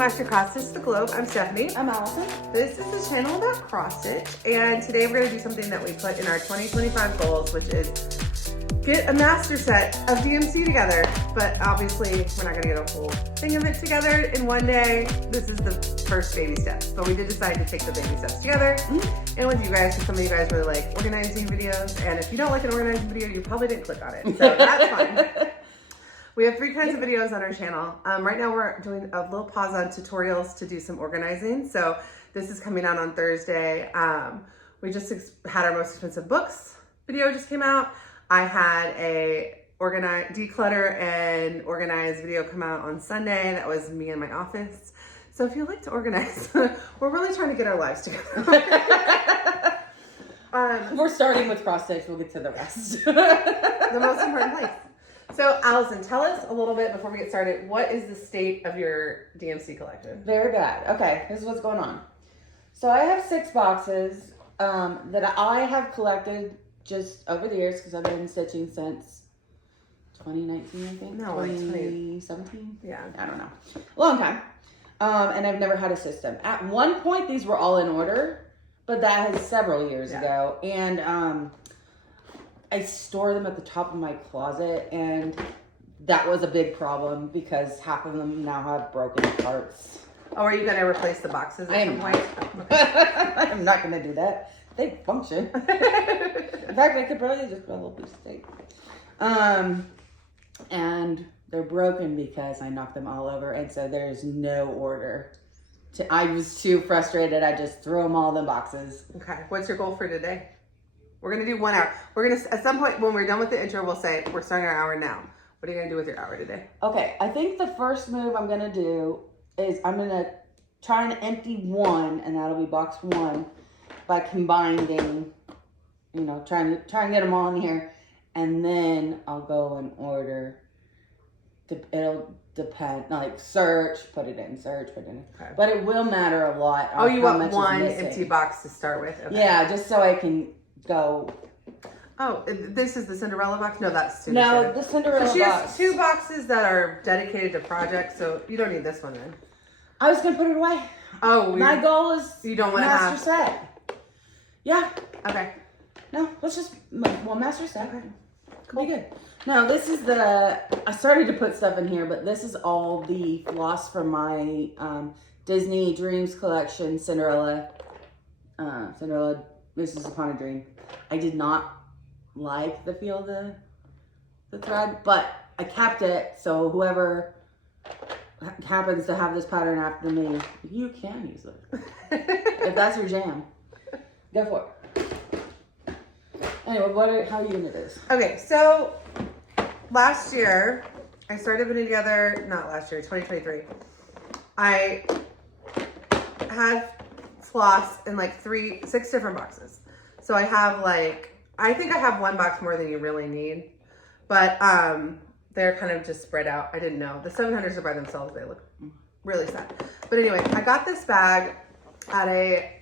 back to Cross Stitch the Globe. I'm Stephanie. I'm Allison. This is a channel about cross stitch, and today we're going to do something that we put in our 2025 goals, which is get a master set of DMC together. But obviously, we're not going to get a whole thing of it together in one day. This is the first baby steps, but we did decide to take the baby steps together and with you guys, because some of you guys really like organizing videos, and if you don't like an organizing video, you probably didn't click on it, so that's fine. We have 3 kinds of videos on our channel. Right now we're doing a little pause on tutorials to do some organizing. So this is coming out on Thursday. We just had our most expensive books video just came out. I had a declutter and organize video come out on Sunday. That was me in my office. So if you like to organize, we're really trying to get our lives together. We're starting with cross stitch. We'll get to the rest. The most important place. So Allison, tell us a little bit before we get started, what is the state of your DMC collection? Very bad. Okay, this is what's going on. So I have 6 boxes that I have collected just over the years because I've been stitching since 2019, I think. No, like 2017? Yeah. I don't know. A long time. And I've never had a system. At one point, these were all in order, but that was several years ago. And I store them at the top of my closet, and that was a big problem because half of them now have broken parts. Oh, are you going to replace the boxes at some point? I'm not going to do that. They function. In fact, I could probably just put a little piece of tape. And they're broken because I knocked them all over, and so there's no order. I was too frustrated. I just threw them all in the boxes. Okay. What's your goal for today? We're going to do 1 hour. We're going to, at some point when we're done with the intro, we'll say, we're starting our hour now. What are you going to do with your hour today? Okay. I think the first move I'm going to do is I'm going to try and empty 1, and that'll be box 1, by combining, you know, try and get them all in here. And then I'll go in order. It'll depend, like search, put it in, search, put it in. Okay. But it will matter a lot. Oh, you want 1 empty box to start with? Okay. Yeah, just so I can go. Oh, this is the Cinderella box? No, that's Cinderella. No, the Cinderella box. So she has 2 boxes that are dedicated to projects, so you don't need this one then. I was going to put it away. Oh, my goal is you don't want to have master set. Yeah. Okay. No, let's just, well, master set. Okay. Cool. Be good. No, this is I started to put stuff in here, but this is all the floss from my Disney Dreams collection, Cinderella, This is Upon a Dream. I did not like the feel of the thread, but I kept it, so whoever happens to have this pattern after me, you can use it. If that's your jam, go for it. Anyway, how are you gonna do this? Okay, so last year, I started putting together, not last year, 2023. I had floss in like 6 different boxes. So I have I think I have 1 box more than you really need, but they're kind of just spread out. I didn't know. The 700s are by themselves. They look really sad. But anyway, I got this bag at a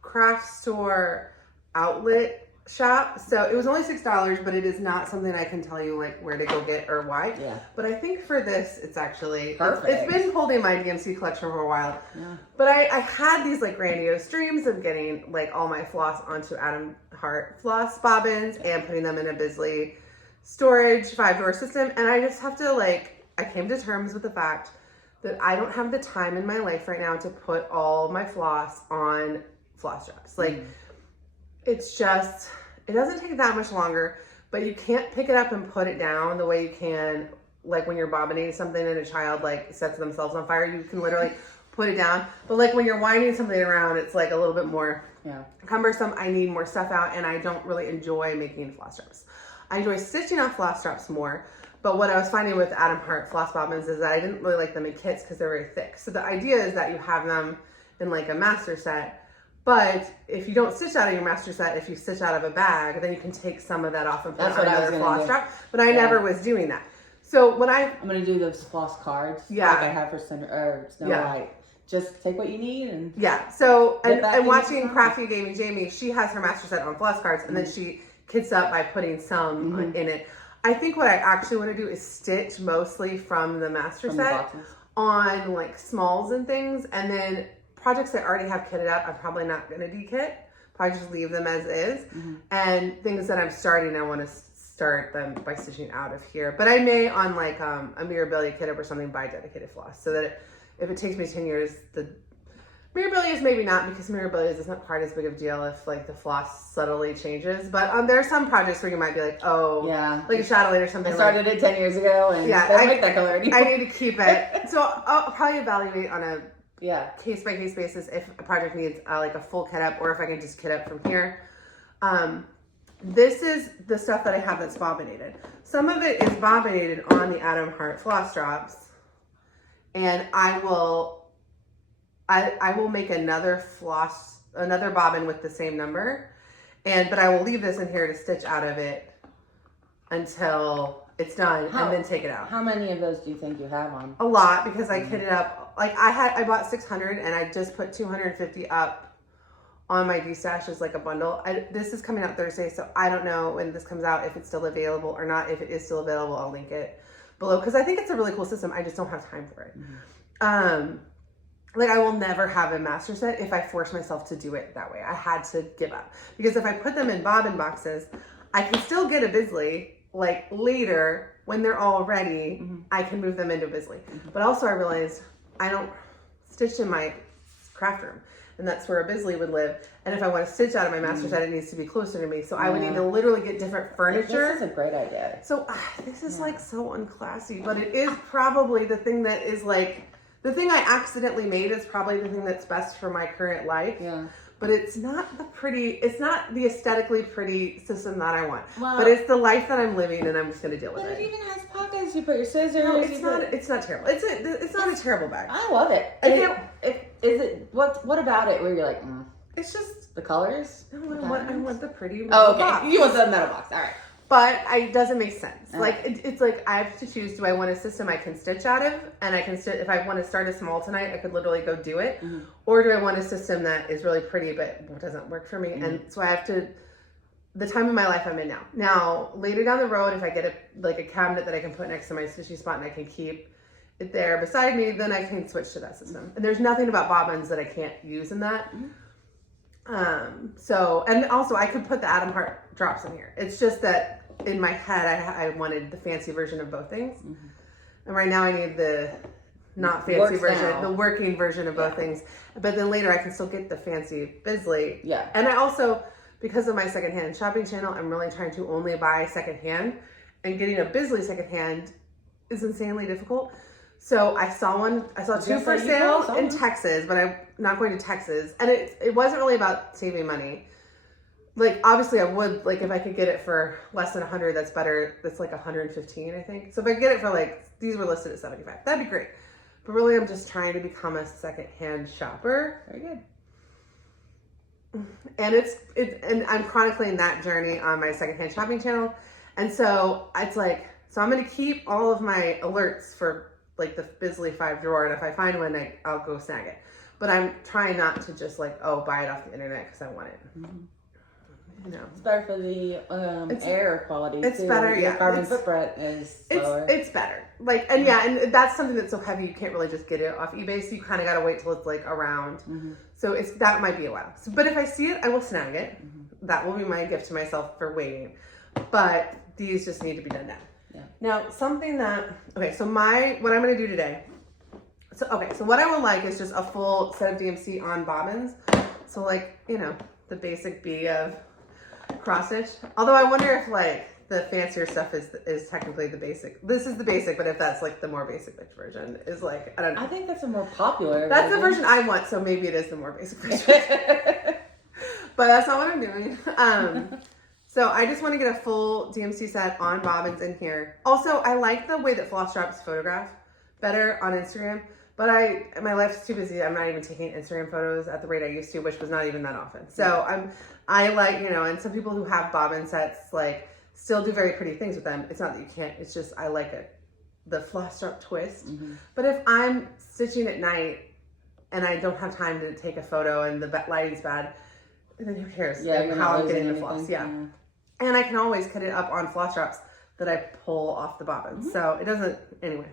craft store outlet shop. So it was only $6, but it is not something I can tell you like where to go get or why. Yeah. But I think for this, it's actually perfect. It's been holding my DMC collection for a while. Yeah. But I had these like grandiose dreams of getting like all my floss onto Adam Hart floss bobbins and putting them in a Bisley storage 5-door system. And I just have to I came to terms with the fact that I don't have the time in my life right now to put all my floss on floss straps. It's just, it doesn't take that much longer, but you can't pick it up and put it down the way you can, when you're bobbinating something and a child sets themselves on fire. You can literally put it down. But when you're winding something around, it's a little bit more cumbersome. I need more stuff out, and I don't really enjoy making floss straps. I enjoy stitching on floss straps more, but what I was finding with Adam Hart floss bobbins is that I didn't really like them in kits because they're very thick. So the idea is that you have them in a master set. But if you don't stitch out of your master set, if you stitch out of a bag, then you can take some of that off and put it on another floss strap. But I never was doing that. So when I'm going to do those floss cards like I have for Snow White. Just take what you need and So and watching Crafty Jamie, she has her master set on floss cards, and then she kits up by putting some in it. I think what I actually want to do is stitch mostly from the master set on like smalls and things. And then projects I already have kitted up, I'm probably not going to dekit. Probably just leave them as is. And things that I'm starting, I want to start them by stitching out of here. But I may on like a Mirabilia kit up or something buy dedicated floss so that if it takes me 10 years, the Mirabilia is maybe not, because Mirabilia is not quite as big of a deal if like the floss subtly changes. But there are some projects where you might be like, oh, yeah, like a Chatelaine or something. I started it 10 years ago and yeah, I don't like that color anymore. I need to keep it. So I'll probably evaluate on a case by case basis if a project needs like a full kit up or if I can just kit up from here. This is the stuff that I have that's bobbinated. Some of it is bobbinated on the Adam Hart floss drops, and I will make another bobbin with the same number, but I will leave this in here to stitch out of it until it's done and then take it out. How many of those do you think you have on? A lot, because I kitted up, like I bought 600 and I just put 250 up on my D-stash as like a bundle. This is coming out Thursday, so I don't know when this comes out if it's still available or not. If it is still available, I'll link it below because I think it's a really cool system. I just don't have time for it. Like I will never have a master set if I force myself to do it that way. I had to give up because if I put them in bobbin boxes, I can still get a Bisley like later when they're all ready. I can move them into a Bisley. But also I realized I don't stitch in my craft room. And that's where a Bisley would live. And if I want to stitch out of my master set, it needs to be closer to me. So I would need to literally get different furniture. This is a great idea. So this is like so unclassy, but it is probably the thing that is like, the thing I accidentally made is probably the thing that's best for my current life. Yeah. But it's not it's not the aesthetically pretty system that I want. Well, but it's the life that I'm living and I'm just going to deal with it. But it even has pockets. You put your scissors. No, it's not terrible. It's not a terrible bag. I love it. What about it where you're like, it's just the colors? No, I want the pretty box. You want the metal box. All right. But it doesn't make sense. Like it's like I have to choose. Do I want a system I can stitch out of, and I can if I want to start a small tonight, I could literally go do it, or do I want a system that is really pretty but doesn't work for me? And so I have to. The time of my life I'm in now. Now later down the road, if I get a cabinet that I can put next to my stitchy spot and I can keep it there beside me, then I can switch to that system. And there's nothing about bobbins that I can't use in that. So, and also I could put the Adam Hart drops in here. It's just that in my head, I wanted the fancy version of both things. And right now I need the not fancy version, the working version of both things. But then later I can still get the fancy Bisley. Yeah. And I also, because of my secondhand shopping channel, I'm really trying to only buy secondhand, and getting a Bisley secondhand is insanely difficult. So I saw two for sale in Texas, but I'm not going to Texas. And it wasn't really about saving money. Like, obviously I would, like, if I could get it for less than 100, that's better. That's like 115, I think. So if I get it for like, these were listed at 75, that'd be great. But really I'm just trying to become a secondhand shopper. Very good. And and I'm chronicling that journey on my secondhand shopping channel. And so it's like, so I'm going to keep all of my alerts for like the Bisley 5 drawer. And if I find one, I'll go snag it. But I'm trying not to just like, buy it off the internet because I want it. You know. It's better for the air quality. It's too. better, Your carbon footprint is lower. It's better. Like, and and that's something that's so heavy you can't really just get it off eBay. So you kind of got to wait till it's like around. So that might be a while. So, but if I see it, I will snag it. That will be my gift to myself for waiting. But these just need to be done now. Yeah. Now, something that, so what I'm going to do today. So what I would like is just a full set of DMC on bobbins. So like, the basic B of cross stitch. Although I wonder if like the fancier stuff is technically the basic. This is the basic, but if that's like the more basic version is like, I don't know. I think that's a more popular That's the version I want, so maybe it is the more basic version. But that's not what I'm doing. So I just want to get a full DMC set on bobbins in here. Also, I like the way that Floss drops photograph better on Instagram. But my life's too busy. I'm not even taking Instagram photos at the rate I used to, which was not even that often. So I like, and some people who have bobbin sets, like, still do very pretty things with them. It's not that you can't, it's just, I like the floss drop twist. But if I'm stitching at night and I don't have time to take a photo and the lighting's bad, then who cares how I'm getting the floss. Yeah. And I can always cut it up on floss drops that I pull off the bobbins. So it doesn't, anyway,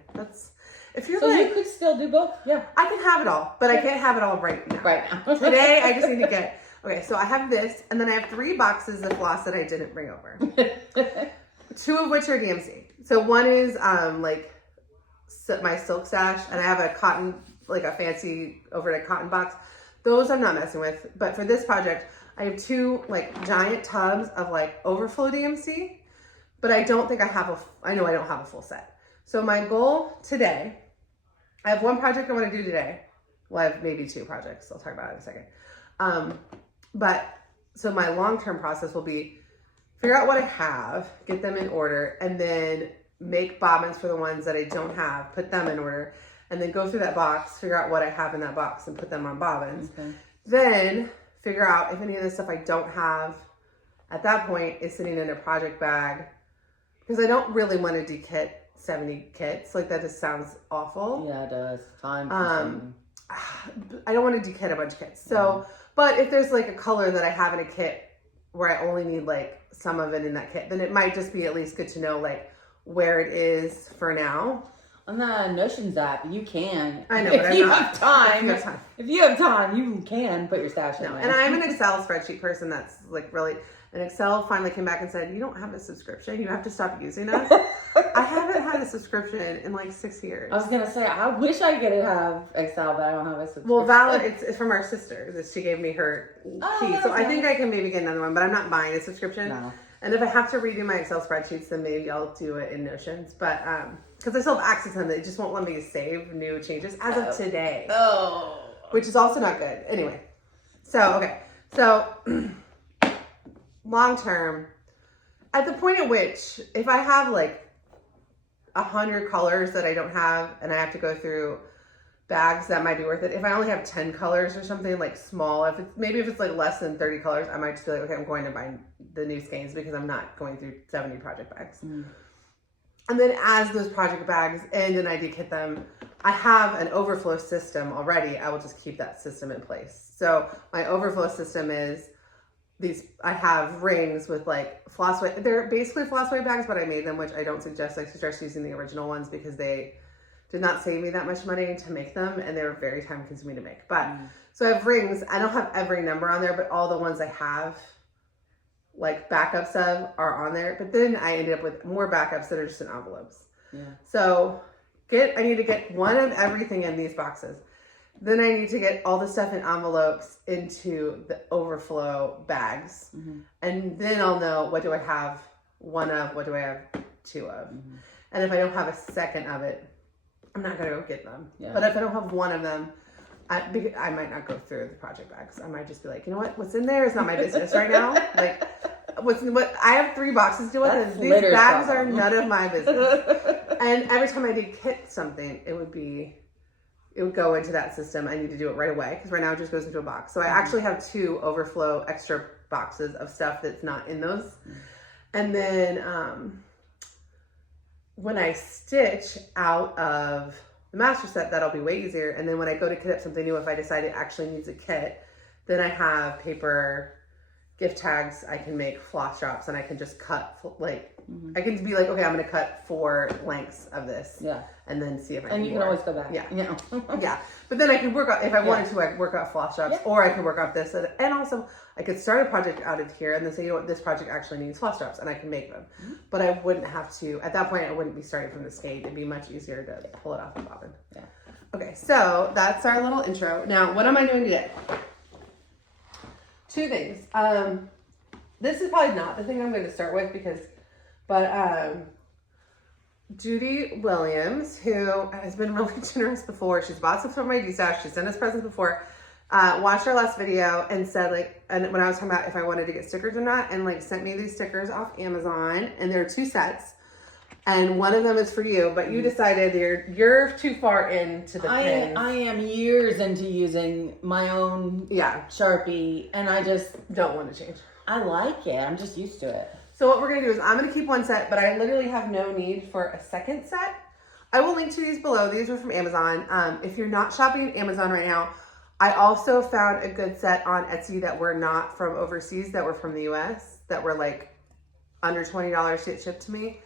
If you're So like, you could still do both? Yeah. I can have it all, but I can't have it all right now. Right now. Today, I just need to get, okay, so I have this, and then I have 3 boxes of floss that I didn't bring over. 2 of which are DMC. So one is my silk stash, and I have a cotton, like a fancy overnight cotton box. Those I'm not messing with. But for this project, I have 2 like giant tubs of like overflow DMC, but I don't think I have I know I don't have a full set. So my goal today, I have 1 project I want to do today. Well, I have maybe 2 projects. I'll talk about it in a second. But so my long-term process will be figure out what I have, get them in order, and then make bobbins for the ones that I don't have, put them in order, and then go through that box, figure out what I have in that box and put them on bobbins. Okay. Then figure out if any of the stuff I don't have at that point is sitting in a project bag, because I don't really want to dekit 70 kits. Like that just sounds awful. Yeah, it does. Time. I don't want to dekit a bunch of kits. So, but if there's like a color that I have in a kit where I only need like some of it in that kit, then it might just be at least good to know like where it is for now. On the Notions app, you can. I know, if but you I'm not. have time. If you have time, you can put your stash in there. And I'm an Excel spreadsheet person. That's like really. And Excel finally came back and said, "You don't have a subscription. You have to stop using us." I haven't had a subscription in like 6 years. I was gonna say, I wish I could have Excel, but I don't have a subscription. Well, Val, it's from our sister. That she gave me her key, so I think I can maybe get another one. But I'm not buying a subscription. No. And if I have to redo my Excel spreadsheets, then maybe I'll do it in Notions. But because I still have access to them, they just won't let me save new changes as of today. Oh, which is also not good. Anyway, so okay, so long term, at the point at which if I have like 100 colors that I don't have, and I have to go through bags, that might be worth it. If I only have 10 colors or something like small, if it's like less than 30 colors, I might just be like, okay, I'm going to buy the new skeins because I'm not going through 70 project bags. And then as those project bags end and I dekit them, I have an overflow system already. I will just keep that system in place. So my overflow system is I have rings with like floss weight. They're basically floss weight bags, but I made them, which I don't suggest. I suggest using the original ones because they did not save me that much money to make them, and they were very time consuming to make. But so I have rings. I don't have every number on there, but all the ones I have like backups of are on there. But then I ended up with more backups that are just in envelopes. Yeah. So I need to get one of everything in these boxes. Then I need to get all the stuff in envelopes into the overflow bags. And then I'll know, what do I have 1 of, what do I have 2 of? And if I don't have a second of it, I'm not going to go get them. Yeah. But if I don't have 1 of them, I might not go through the project bags. I might just be like, you know what's in there is not my business right now. Like, what I have 3 boxes to deal with, and these bags are none of my business. And every time I dekit something, it would go into that system. I need to do it right away because right now it just goes into a box. So I actually have 2 overflow extra boxes of stuff that's not in those. And then when I stitch out of the master set, that'll be way easier. And then when I go to kit up something new, if I decide it actually needs a kit, then I have paper gift tags. I can make floss drops, and I can just cut I can be like, okay, I'm going to cut 4 lengths of this. Yeah. And then see if I can. And you can always go back. Yeah. Yeah. But then I can work out, if I wanted to, I could work out floss drops, or I can work out this. And also I could start a project out of here and then say, you know what, this project actually needs floss drops, and I can make them. But I wouldn't have to, at that point, I wouldn't be starting from the skein. It'd be much easier to pull it off the bobbin. Yeah. Okay. So that's our little intro. Now, what am I doing today? 2 things. This is probably not the thing I'm going to start with but Judy Williams, who has been really generous before, she's bought stuff from my D-stash, she's sent us presents before, watched our last video and said and when I was talking about if I wanted to get stickers or not, and sent me these stickers off Amazon, and there are 2 sets. And one of them is for you, but you decided you're too far into the pins. I am years into using my own Sharpie, and I just don't want to change. I like it. I'm just used to it. So what we're going to do is I'm going to keep 1 set, but I literally have no need for a second set. I will link to these below. These are from Amazon. If you're not shopping at Amazon right now, I also found a good set on Etsy that were not from overseas, that were from the US, that were under $20 shipped to me.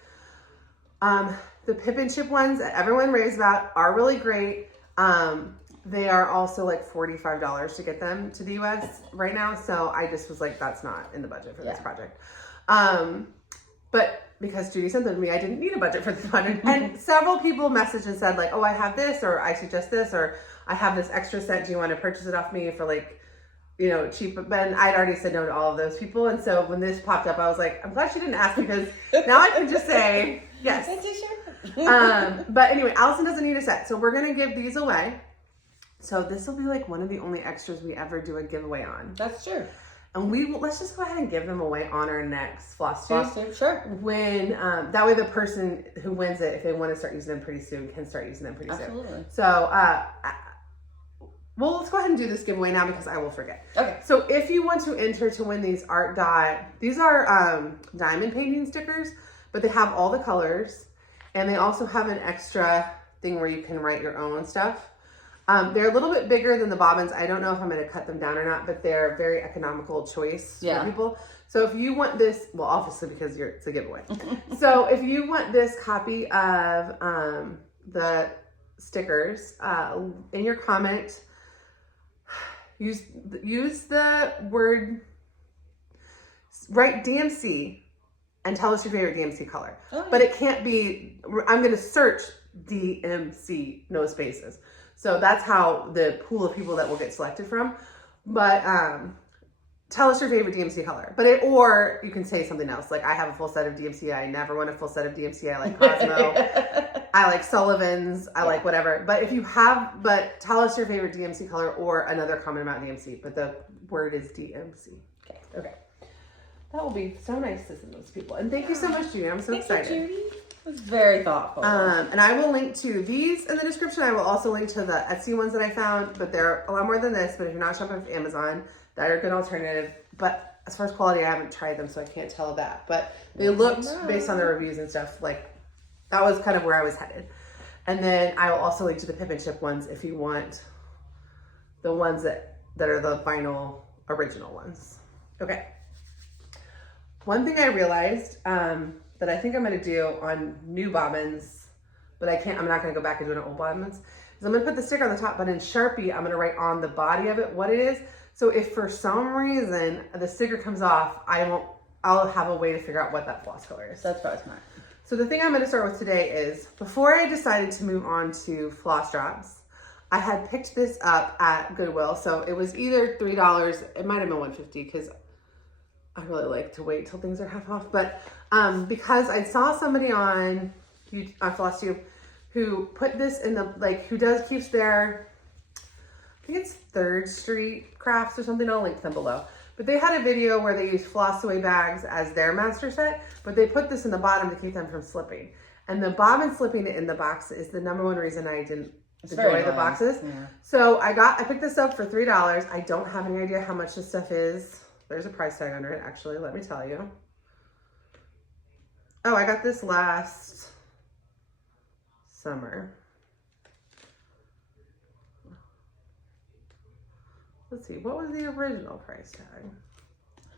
The Pip and Chip ones that everyone raves about are really great. They are also like $45 to get them to the US right now. So I just was like, that's not in the budget for this project. But because Judy sent them to me, I didn't need a budget for this project. And several people messaged and said like, oh, I have this, or I suggest this, or I have this extra set. Do you want to purchase it off me for like, you know, cheap? But I'd already said no to all of those people. And so when this popped up, I was like, I'm glad she didn't ask, because now I can just say yes. But anyway, Allison doesn't need a set. So we're going to give these away. So this will be like one of the only extras we ever do a giveaway on. That's true. And let's just go ahead and give them away on our next floss-tube. Sure. When that way the person who wins it, if they want to start using them pretty soon, can start using them pretty soon. Absolutely. So well, let's go ahead and do this giveaway now, because I will forget. Okay. So if you want to enter to win these these are diamond painting stickers, but they have all the colors, and they also have an extra thing where you can write your own stuff. They're a little bit bigger than the bobbins. I don't know if I'm going to cut them down or not, but they're a very economical choice for people. So if you want this, well, obviously because it's a giveaway. So if you want this copy of the stickers, in your comment, use the word, write DMC and tell us your favorite DMC color. But it can't be, I'm going to search DMC, no spaces. So that's how the pool of people that will get selected from. But tell us your favorite DMC color. Or you can say something else. Like, I have a full set of DMC. I never want a full set of DMC. I like Cosmo. I like Sullivan's. I like whatever. But tell us your favorite DMC color or another comment about DMC. But the word is DMC. Okay. That will be so nice to send those people. And thank you so much, Judy. I'm so excited. Thank you, Judy. It was very thoughtful. And I will link to these in the description. I will also link to the Etsy ones that I found, but they're a lot more than this. But if you're not shopping from Amazon, that are a good alternative. But as far as quality, I haven't tried them, so I can't tell that. But they looked, based on the reviews and stuff, like that was kind of where I was headed. And then I will also link to the Pip and Chip ones if you want the ones that are the vinyl original ones. Okay. One thing I realized that I think I'm going to do on new bobbins, but I'm not going to go back and do it on old bobbins, is I'm going to put the sticker on the top, but in Sharpie, I'm going to write on the body of it what it is. So if for some reason the sticker comes off, I'll have a way to figure out what that floss color is. That's probably smart. So the thing I'm going to start with today is, before I decided to move on to floss drops, I had picked this up at Goodwill. So it was either $3, it might have been $1.50, because I really like to wait till things are half off. But because I saw somebody on FlossTube who put this in the, keeps their, I think it's 3rd Street Crafts or something. I'll link them below. But they had a video where they used floss away bags as their master set, but they put this in the bottom to keep them from slipping. And the bobbin slipping in the box is the number one reason I didn't enjoy the boxes. Yeah. So I picked this up for $3. I don't have any idea how much this stuff is. There's a price tag under it, actually. Let me tell you. Oh, I got this last summer. Let's see. What was the original price tag?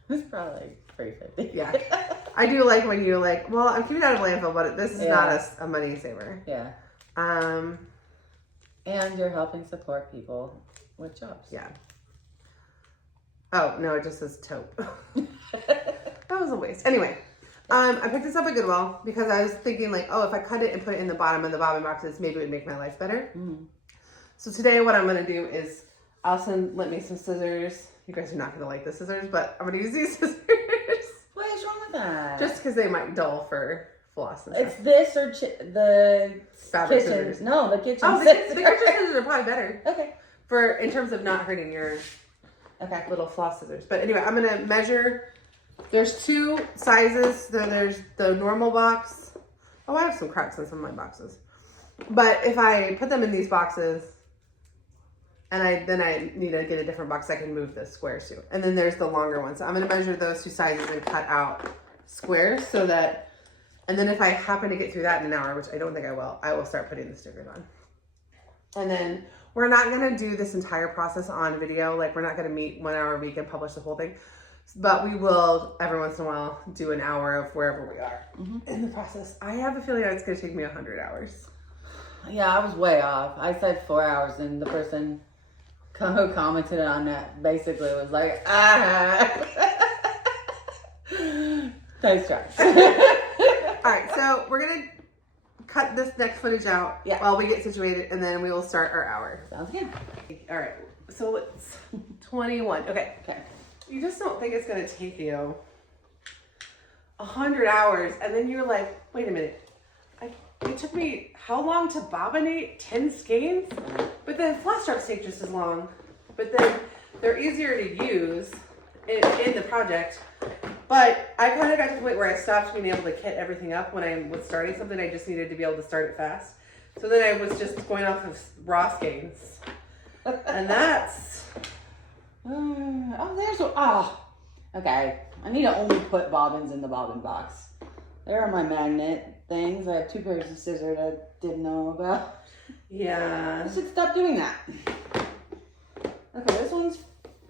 It's probably $3.50. Yeah. I do like when you well, I'm keeping it out of landfill, but this is not a money saver. Yeah. And you're helping support people with jobs. Yeah. Oh, no, it just says taupe. That was a waste. Anyway, I picked this up at Goodwill because I was thinking oh, if I cut it and put it in the bottom of the bobbin boxes, maybe it would make my life better. Mm-hmm. So today what I'm going to do is, Allison lent me some scissors. You guys are not going to like the scissors, but I'm going to use these scissors. What is wrong with that? Just because they might dull for floss and stuff. It's this or the fabric kitchen. Scissors. No, the kitchen scissors. scissors. The kitchen scissors are probably better. Okay. In terms of not hurting your little floss scissors. But anyway, I'm going to measure. There's 2 sizes. There's the normal box. Oh, I have some cracks in some of my boxes. But if I put them in these boxes, and then I need to get a different box, I can move the squares too. And then there's the longer one. So I'm going to measure those 2 sizes and cut out squares so that, and then if I happen to get through that in an hour, which I don't think I will start putting the stickers on. And then we're not going to do this entire process on video. We're not going to meet 1 hour a week and publish the whole thing. But we will, every once in a while, do an hour of wherever we are in the process. I have a feeling it's going to take me 100 hours. Yeah, I was way off. I said 4 hours, and the person who commented on that basically was like, Nice try. All right, so we're going to cut this next footage out while we get situated, and then we will start our hour. Sounds good. All right, so it's 21. Okay. You just don't think it's going to take you 100 hours, and then you're like, wait a minute. It took me how long to bobbinate 10 skeins? But then floss strips take just as long. But then they're easier to use in the project. But I kind of got to the point where I stopped being able to kit everything up when I was starting something. I just needed to be able to start it fast. So then I was just going off of raw skeins. And that's... okay. I need to only put bobbins in the bobbin box. There are my magnet things. I have 2 pairs of scissors I didn't know about. Yeah. I should stop doing that. Okay, this one's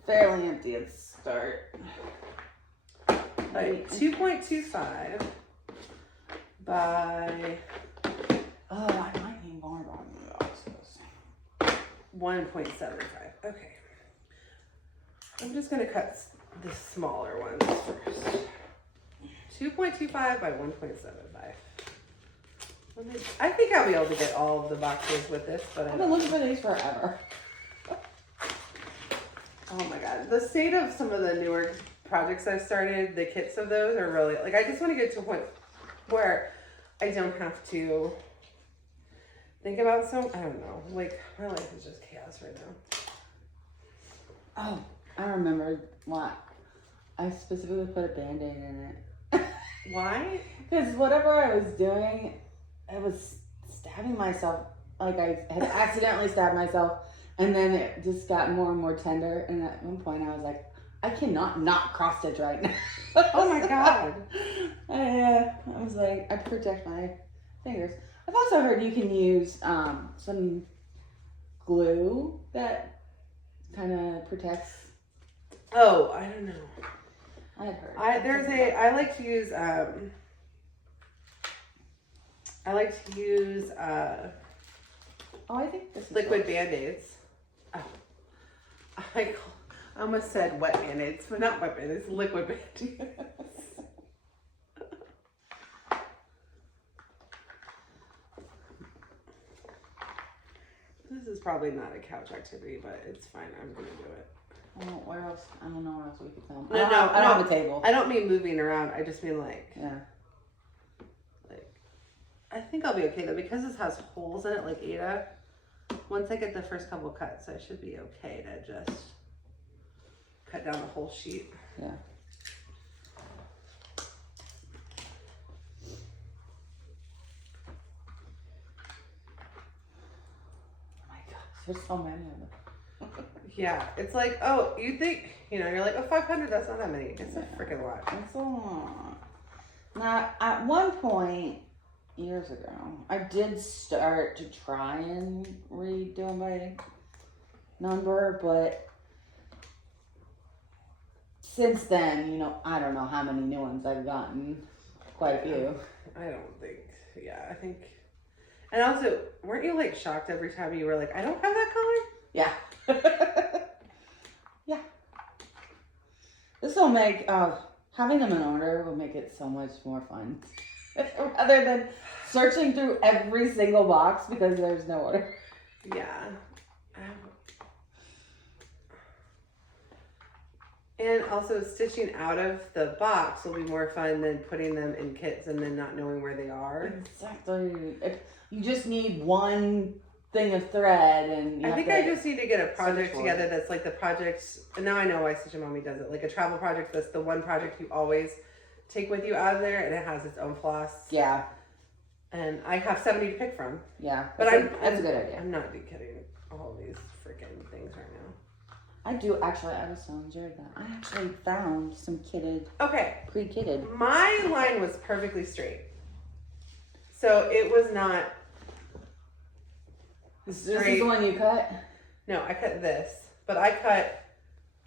fairly empty at the start. Like 2.25 by... Oh, I might need more bobbin boxes. 1.75. Okay. I'm just going to cut the smaller ones first. 2.25 by 1.75. I think I'll be able to get all of the boxes with this, but I've been looking for these forever. Oh my god. The state of some of the newer projects I've started, the kits of those are really, like, I just want to get to a point where I don't have to think about I don't know, like, my life is just chaos right now. Oh, I remember what. I specifically put a Band-Aid in it. Why? Because whatever I was doing, I was stabbing myself. Like I had accidentally stabbed myself, and then it just got more and more tender. And at one point, I was like, I cannot not cross stitch right now. Oh my god! I was like, I protect my fingers. I've also heard you can use some glue that kind of protects. Oh, I don't know. I've heard. I like to use oh, I think this is liquid Band-Aids. Oh. I almost said wet Band-Aids, but not wet Band-Aids, liquid Band-Aids. This is probably not a couch activity, but it's fine. I'm gonna do it. Oh, where else? I don't know where else we could film. No, I don't have a table. I don't mean moving around. I just mean like, yeah. Like, I think I'll be okay though because this has holes in it, like Ada. Once I get the first couple cuts, I should be okay to just cut down the whole sheet. Yeah. Oh my gosh, there's so many of them. Yeah, it's like, oh, you think, you're like, oh, 500, that's not that many. It's a freaking lot. It's a lot. Now, at one point, years ago, I did start to try and redo them by number, but since then, I don't know how many new ones I've gotten. Quite a few. I don't think, I think, and also, weren't you like shocked every time you were like, I don't have that color? Yeah. Yeah. This will make, having them in order will make it so much more fun. Rather than searching through every single box because there's no order. Yeah. And also stitching out of the box will be more fun than putting them in kits and then not knowing where they are. Exactly. You just need one thing of thread, and I think I just need to get a project together that's like the project. Now I know why Stitchy Mommy does it. Like a travel project that's the one project you always take with you out of there, and it has its own floss. Yeah. And I have 70 to pick from. Yeah. But that's a good idea. I'm not kidding all these freaking things right now. I do actually. I was so enjoyed that. I actually found some kitted. Okay. Pre-kitted. My line was perfectly straight, so it was not. This is the one you cut? No, I cut this, but I cut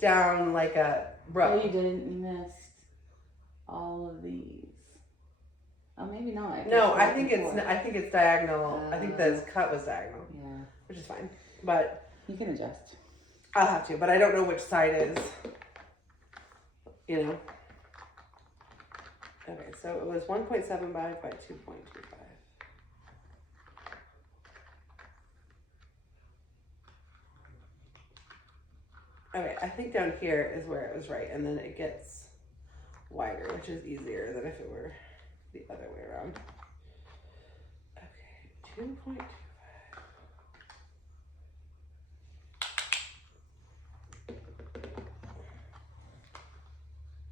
down like a Bro. Oh, you didn't. You missed all of these. Oh, maybe not. No, I think it's diagonal. I think the cut was diagonal. Yeah. Which is fine. But you can adjust. I'll have to, but I don't know which side is. You know. Okay, so it was 1.75 by 2.25. Okay, I think down here is where it was right, and then it gets wider, which is easier than if it were the other way around. Okay, 2.25.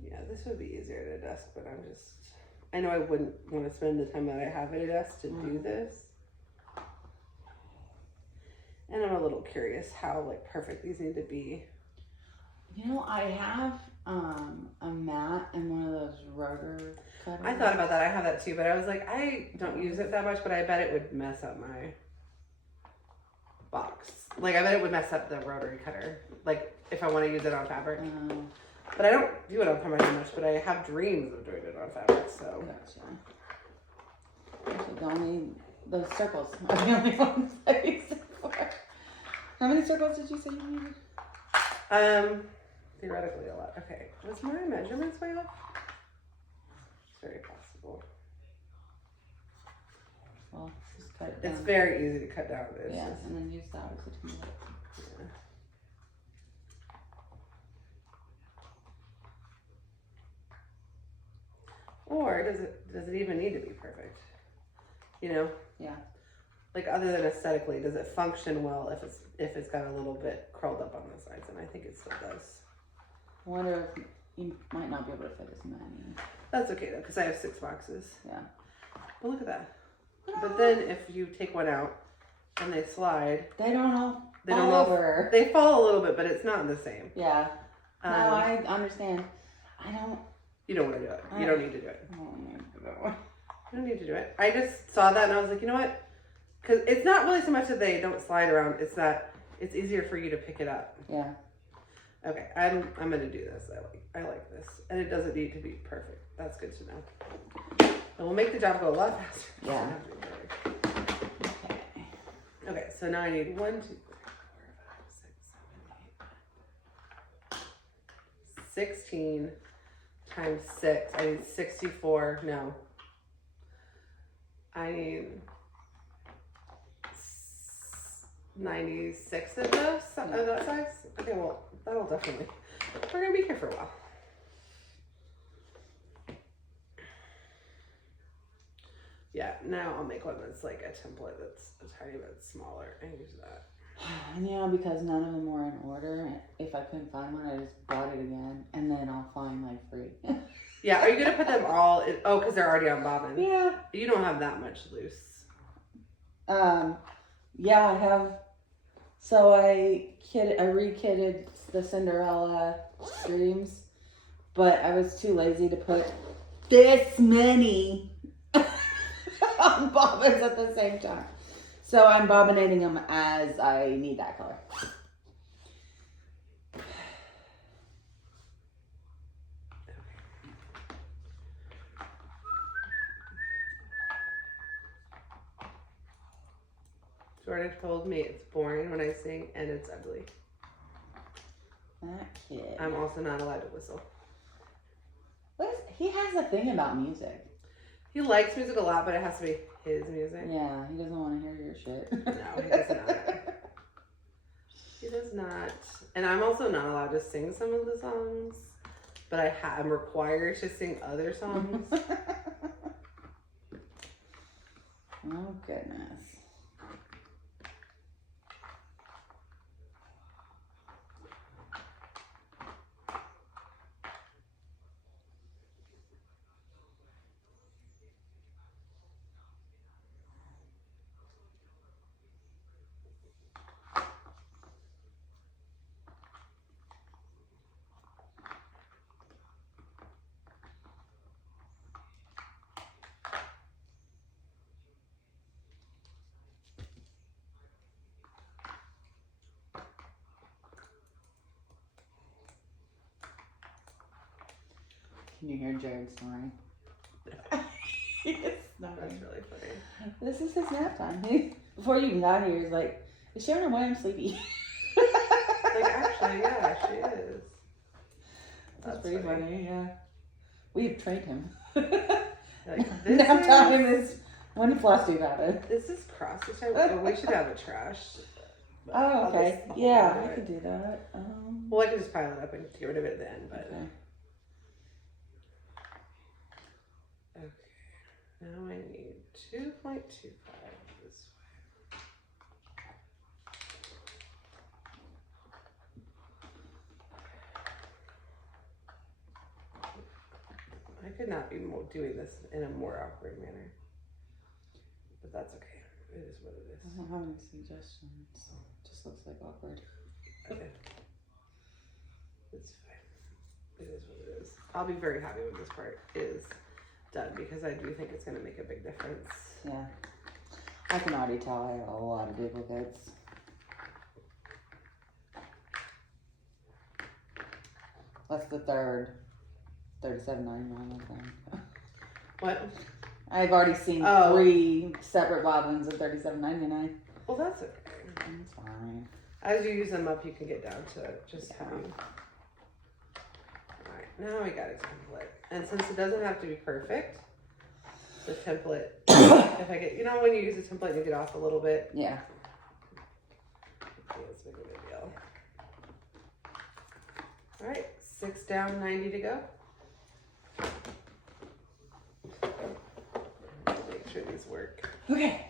Yeah, this would be easier at a desk, but I know I wouldn't want to spend the time that I have at a desk to do this. And I'm a little curious how like perfect these need to be. You know, I have a mat and one of those rubber cutters. I thought about that. I have that too, but I was like, I don't use it that much, but I bet it would mess up my box. Like, I bet it would mess up the rotary cutter. Like, if I want to use it on fabric. But I don't do it on fabric that much, but I have dreams of doing it on fabric, so. Gotcha. Actually, those circles are the only ones I use it for. How many circles did you say you needed? Theoretically a lot. Okay, was my measurements way off? It's very possible. Well, just cut it down. It's very easy to cut down. Yeah, and then use that as a template. Yeah. Or does it even need to be perfect? You know? Yeah. Like, other than aesthetically, does it function well if it's got a little bit curled up on the sides? And I think it still does. I wonder if you might not be able to fit as many. That's okay though, because I have 6 boxes. Yeah. But look at that. But then if you take one out and they slide, they don't all fall over. They fall a little bit, but it's not the same. Yeah. No, I understand. You don't want to do it. You don't need to do it. I don't need to do it. You don't need to do it. I just saw that and I was like, you know what? Because it's not really so much that they don't slide around. It's that it's easier for you to pick it up. Yeah. Okay, I'm gonna do this. I like this, and it doesn't need to be perfect. That's good to know. It will make the job go a lot faster. Yeah. Okay. Okay, so now I need 1, 2, 3, 4, 5, 6, 7, 8, 16 times 6. I need 64. No. I need 96 of those of that size. Okay, well, that'll definitely. We're gonna be here for a while. Yeah, now I'll make one that's like a template that's a tiny bit smaller and use that. Yeah, because none of them were in order. If I couldn't find one, I just bought it again, and then I'll find like 3. Yeah, are you gonna put them all in? Oh, because they're already on bobbin. Yeah. You don't have that much loose. Yeah, I have. So I re-kitted the Cinderella streams, but I was too lazy to put this many on bobbins at the same time. So I'm bobbinating them as I need that color. Jordan told me it's boring when I sing and it's ugly. That kid. I'm also not allowed to whistle. He has a thing about music. He likes music a lot, but it has to be his music. Yeah, he doesn't want to hear your shit. No, he does not. He does not. And I'm also not allowed to sing some of the songs, but I'm required to sing other songs. Oh, goodness. Can you hear Jared snoring? He's snoring. That's really funny. This is his nap time. Before you even got here, he's like, is Sharon and William sleepy? Like, actually, yeah, she is. That's pretty funny, yeah. We've trained him. Like, Nap time is when the Flosstube happened. This is cross stitch. We should have it trashed. Oh, okay. Yeah, I could do that. Well, I could just pile it up and get rid of it then, but. Okay. Now I need 2.25 this way. I could not be doing this in a more awkward manner, but that's okay. It is what it is. I don't have any suggestions. It just looks like awkward. Okay. It's fine. It is what it is. I'll be very happy when this part is done because I do think it's going to make a big difference. Yeah. I can already tell I have a lot of duplicates. That's the third. $37.99 I think. What? I've already seen 3 separate bobbins at $37.99. Well, that's okay. That's fine. As you use them up, you can get down to just having. Alright, now I got a template. And since it doesn't have to be perfect, the template, if I get, you know when you use a template you get off a little bit? Yeah. Let's make a big deal. Alright, 6 down, 90 to go. Make sure these work. Okay.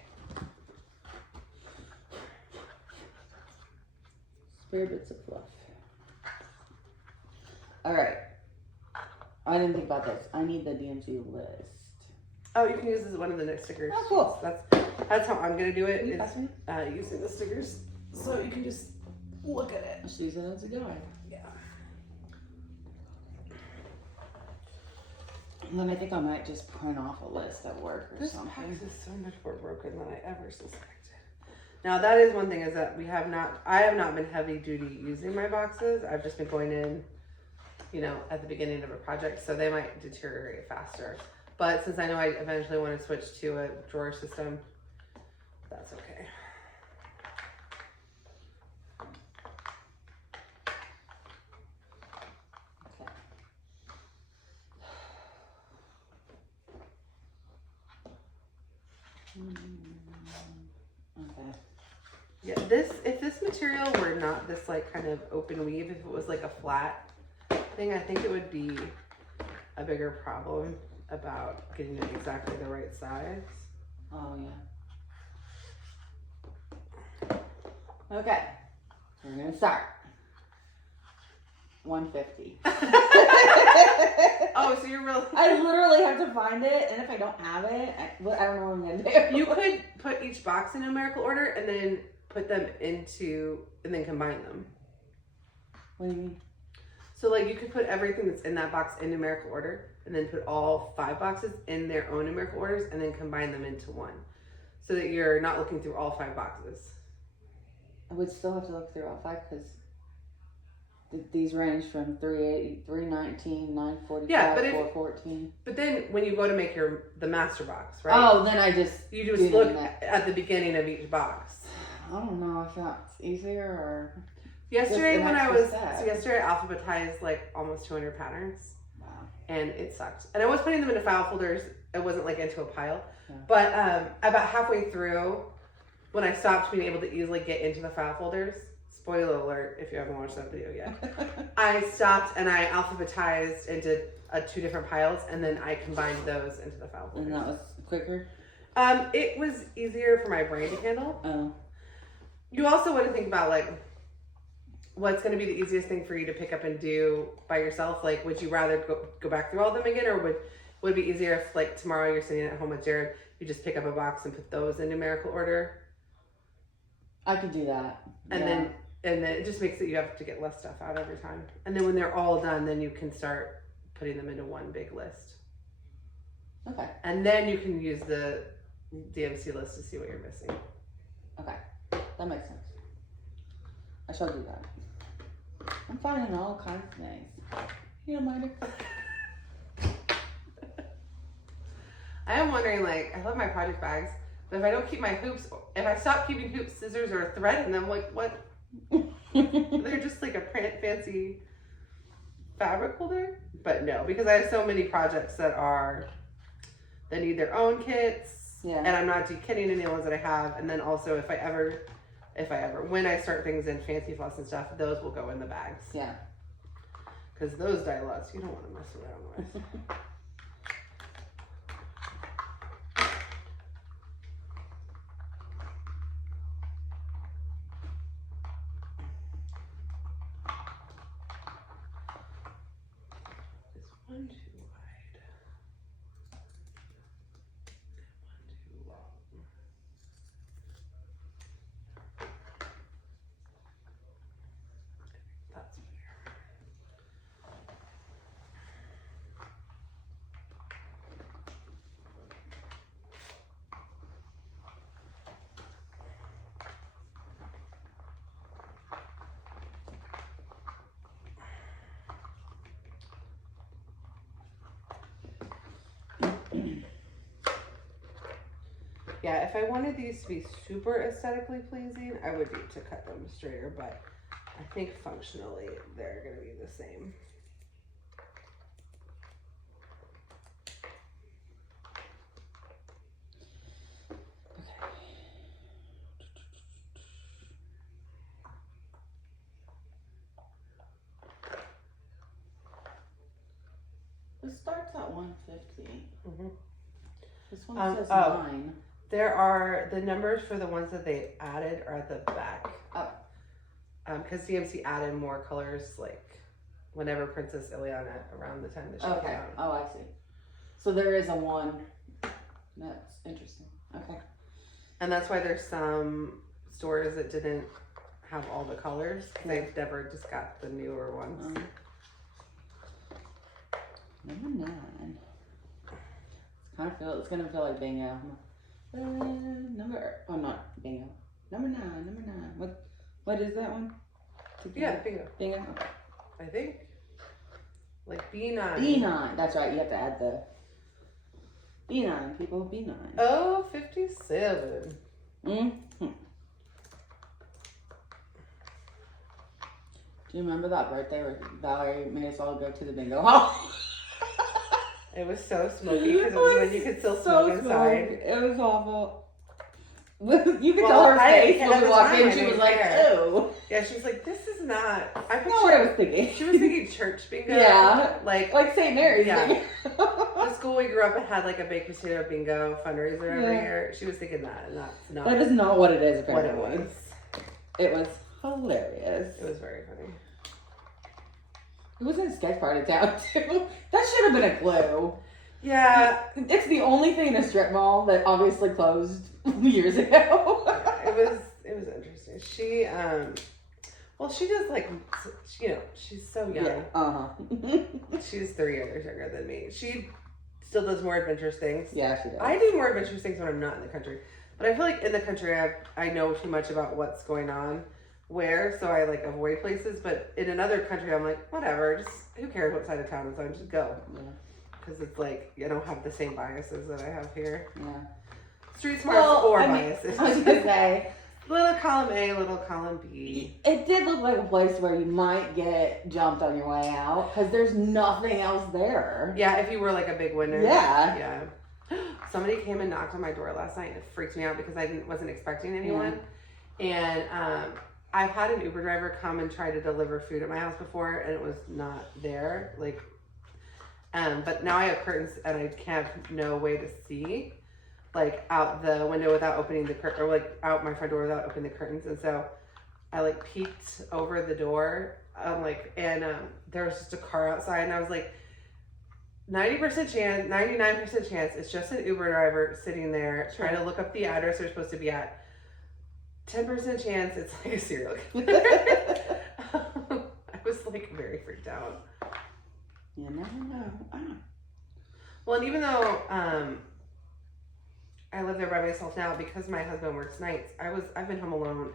Spare bits of fluff. All right. I didn't think about this. I need the DMC list. Oh, you can use this as one of the next stickers. Oh, cool. That's how I'm gonna do it. Can you pass me? Using the stickers, so you can just look at it. Just use it as a guide. Yeah. And then I think I might just print off a list at work or This something. box is so much more broken than I ever suspected. Now that is one thing is that I have not been heavy duty using my boxes. I've just been going in, you know, at the beginning of a project, so they might deteriorate faster. But since I know I eventually want to switch to a drawer system, that's okay. Okay. Yeah, if this material were not this like kind of open weave, if it was like a flat thing, I think it would be a bigger problem about getting it exactly the right size. Oh yeah. Okay. We're gonna start. 150. Oh, so you're really... I literally have to find it, and if I don't have it, I don't know what I'm gonna do. You could put each box in numerical order and then put them into, and then combine them. What do you mean? So like you could put everything that's in that box in numerical order and then put all 5 boxes in their own numerical orders and then combine them into one. So that you're not looking through all 5 boxes. I would still have to look through all 5 because these range from 380, 319, 945, Yeah, but 414. But then when you go to make the master box, right? Oh, then I just you just look at the beginning of each box. I don't know if that's easier or... Yesterday yesterday I alphabetized like almost 200 patterns. Wow. And it sucked. And I was putting them into file folders. It wasn't like into a pile. Yeah. But about halfway through, when I stopped being able to easily get into the file folders, spoiler alert if you haven't watched that video yet, I stopped and I alphabetized into 2 different piles and then I combined those into the file folders. And that was quicker? It was easier for my brain to handle. Oh. You also want to think about like, what's going to be the easiest thing for you to pick up and do by yourself? Like, would you rather go back through all of them again, or would it be easier if like tomorrow you're sitting at home with Jared, you just pick up a box and put those in numerical order? I could do that. And then it just makes it you have to get less stuff out every time. And then when they're all done, then you can start putting them into one big list. Okay. And then you can use the DMC list to see what you're missing. Okay. That makes sense. I shall do that. I'm finding all kinds of things. You don't mind it? I am wondering, like, I love my project bags, but if I don't keep my hoops, if I stop keeping hoops, scissors, or a thread in them, like, what? They're just like a fancy fabric holder. But no, because I have so many projects that need their own kits. Yeah. And I'm not dekitting any of the ones that I have. And then also, if I ever, when I start things in fancy floss and stuff, those will go in the bags. Yeah. Because those dye lots, you don't want to mess around with. One too wide. One too long. That's fair. Yeah, if I wanted these to be super aesthetically pleasing, I would need to cut them straighter, but I think functionally they're going to be the same. This starts at 150. Mm-hmm. This one says 9. There are the numbers for the ones that they added are at the back. Oh. Because DMC added more colors, like whenever Princess Ileana around the time that she came out. Oh, I see. So there is a 1. That's interesting. Okay. And that's why there's some stores that didn't have all the colors. They've never just got the newer ones. Number 9. It's gonna feel like bingo. Not bingo. Number 9. What is that one? Yeah, bingo. Bingo. Okay. I think. Like B9. B9. That's right. You have to add the B9. People, B9. Oh, 57. Mm-hmm. Do you remember that birthday where Valerie made us all go to the bingo hall? It was so smoky because it was when you could still smoke inside. It was awful. You could tell her face when we walked in. She was like, "Oh." Yeah, she's like, "This is not." I know what I was thinking. She was thinking church bingo. Yeah, like St. Mary's. Yeah. The school we grew up in had like a baked potato bingo fundraiser every year. She was thinking that, and that's not. That is not what it is. Apparently, what it was. It was hilarious. It was very funny. It was in a sketch party town too. That should have been a clue. Yeah. It's the only thing in a strip mall that obviously closed years ago. It was interesting. She she does like, you know, she's so young. Yeah. She's 3 years younger than me. She still does more adventurous things. Yeah, she does. I do more adventurous things when I'm not in the country. But I feel like in the country I know too much about what's going on where, so I like avoid places. But in another country I'm like, whatever, just who cares what side of town it's on, just go. Yeah. Because it's like, I don't have the same biases that I have here. Yeah. Street smarts biases. I was gonna say, little column A, little column B. it did look like a place where you might get jumped on your way out because there's nothing else there. Yeah, if you were like a big winner. Yeah. Yeah. Somebody came and knocked on my door last night and it freaked me out because I wasn't expecting anyone. Yeah. And I've had an Uber driver come and try to deliver food at my house before and it was not there. Like, but now I have curtains and I have no way to see like out the window without opening the curtain, or like out my front door without opening the curtains. And so I like peeked over the door, there was just a car outside and I was like, 90% chance, 99% chance it's just an Uber driver sitting there trying to look up the address they're supposed to be at. 10% chance it's like a serial killer. I was like very freaked out. You never know. Well, and even though I live there by myself now because my husband works nights, I've been home alone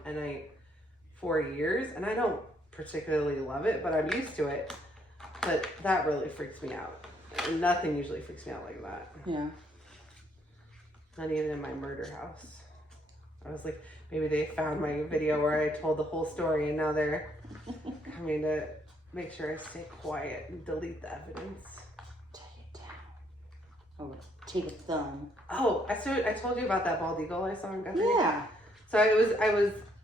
for years and I don't particularly love it, but I'm used to it. But that really freaks me out. Nothing usually freaks me out like that. Yeah. Not even in my murder house. I was like, maybe they found my video where I told the whole story and now they're coming to make sure I stay quiet and delete the evidence. Take it down. Or take a thumb. Oh, I told you about that bald eagle I saw in Guthrie. Yeah. So it was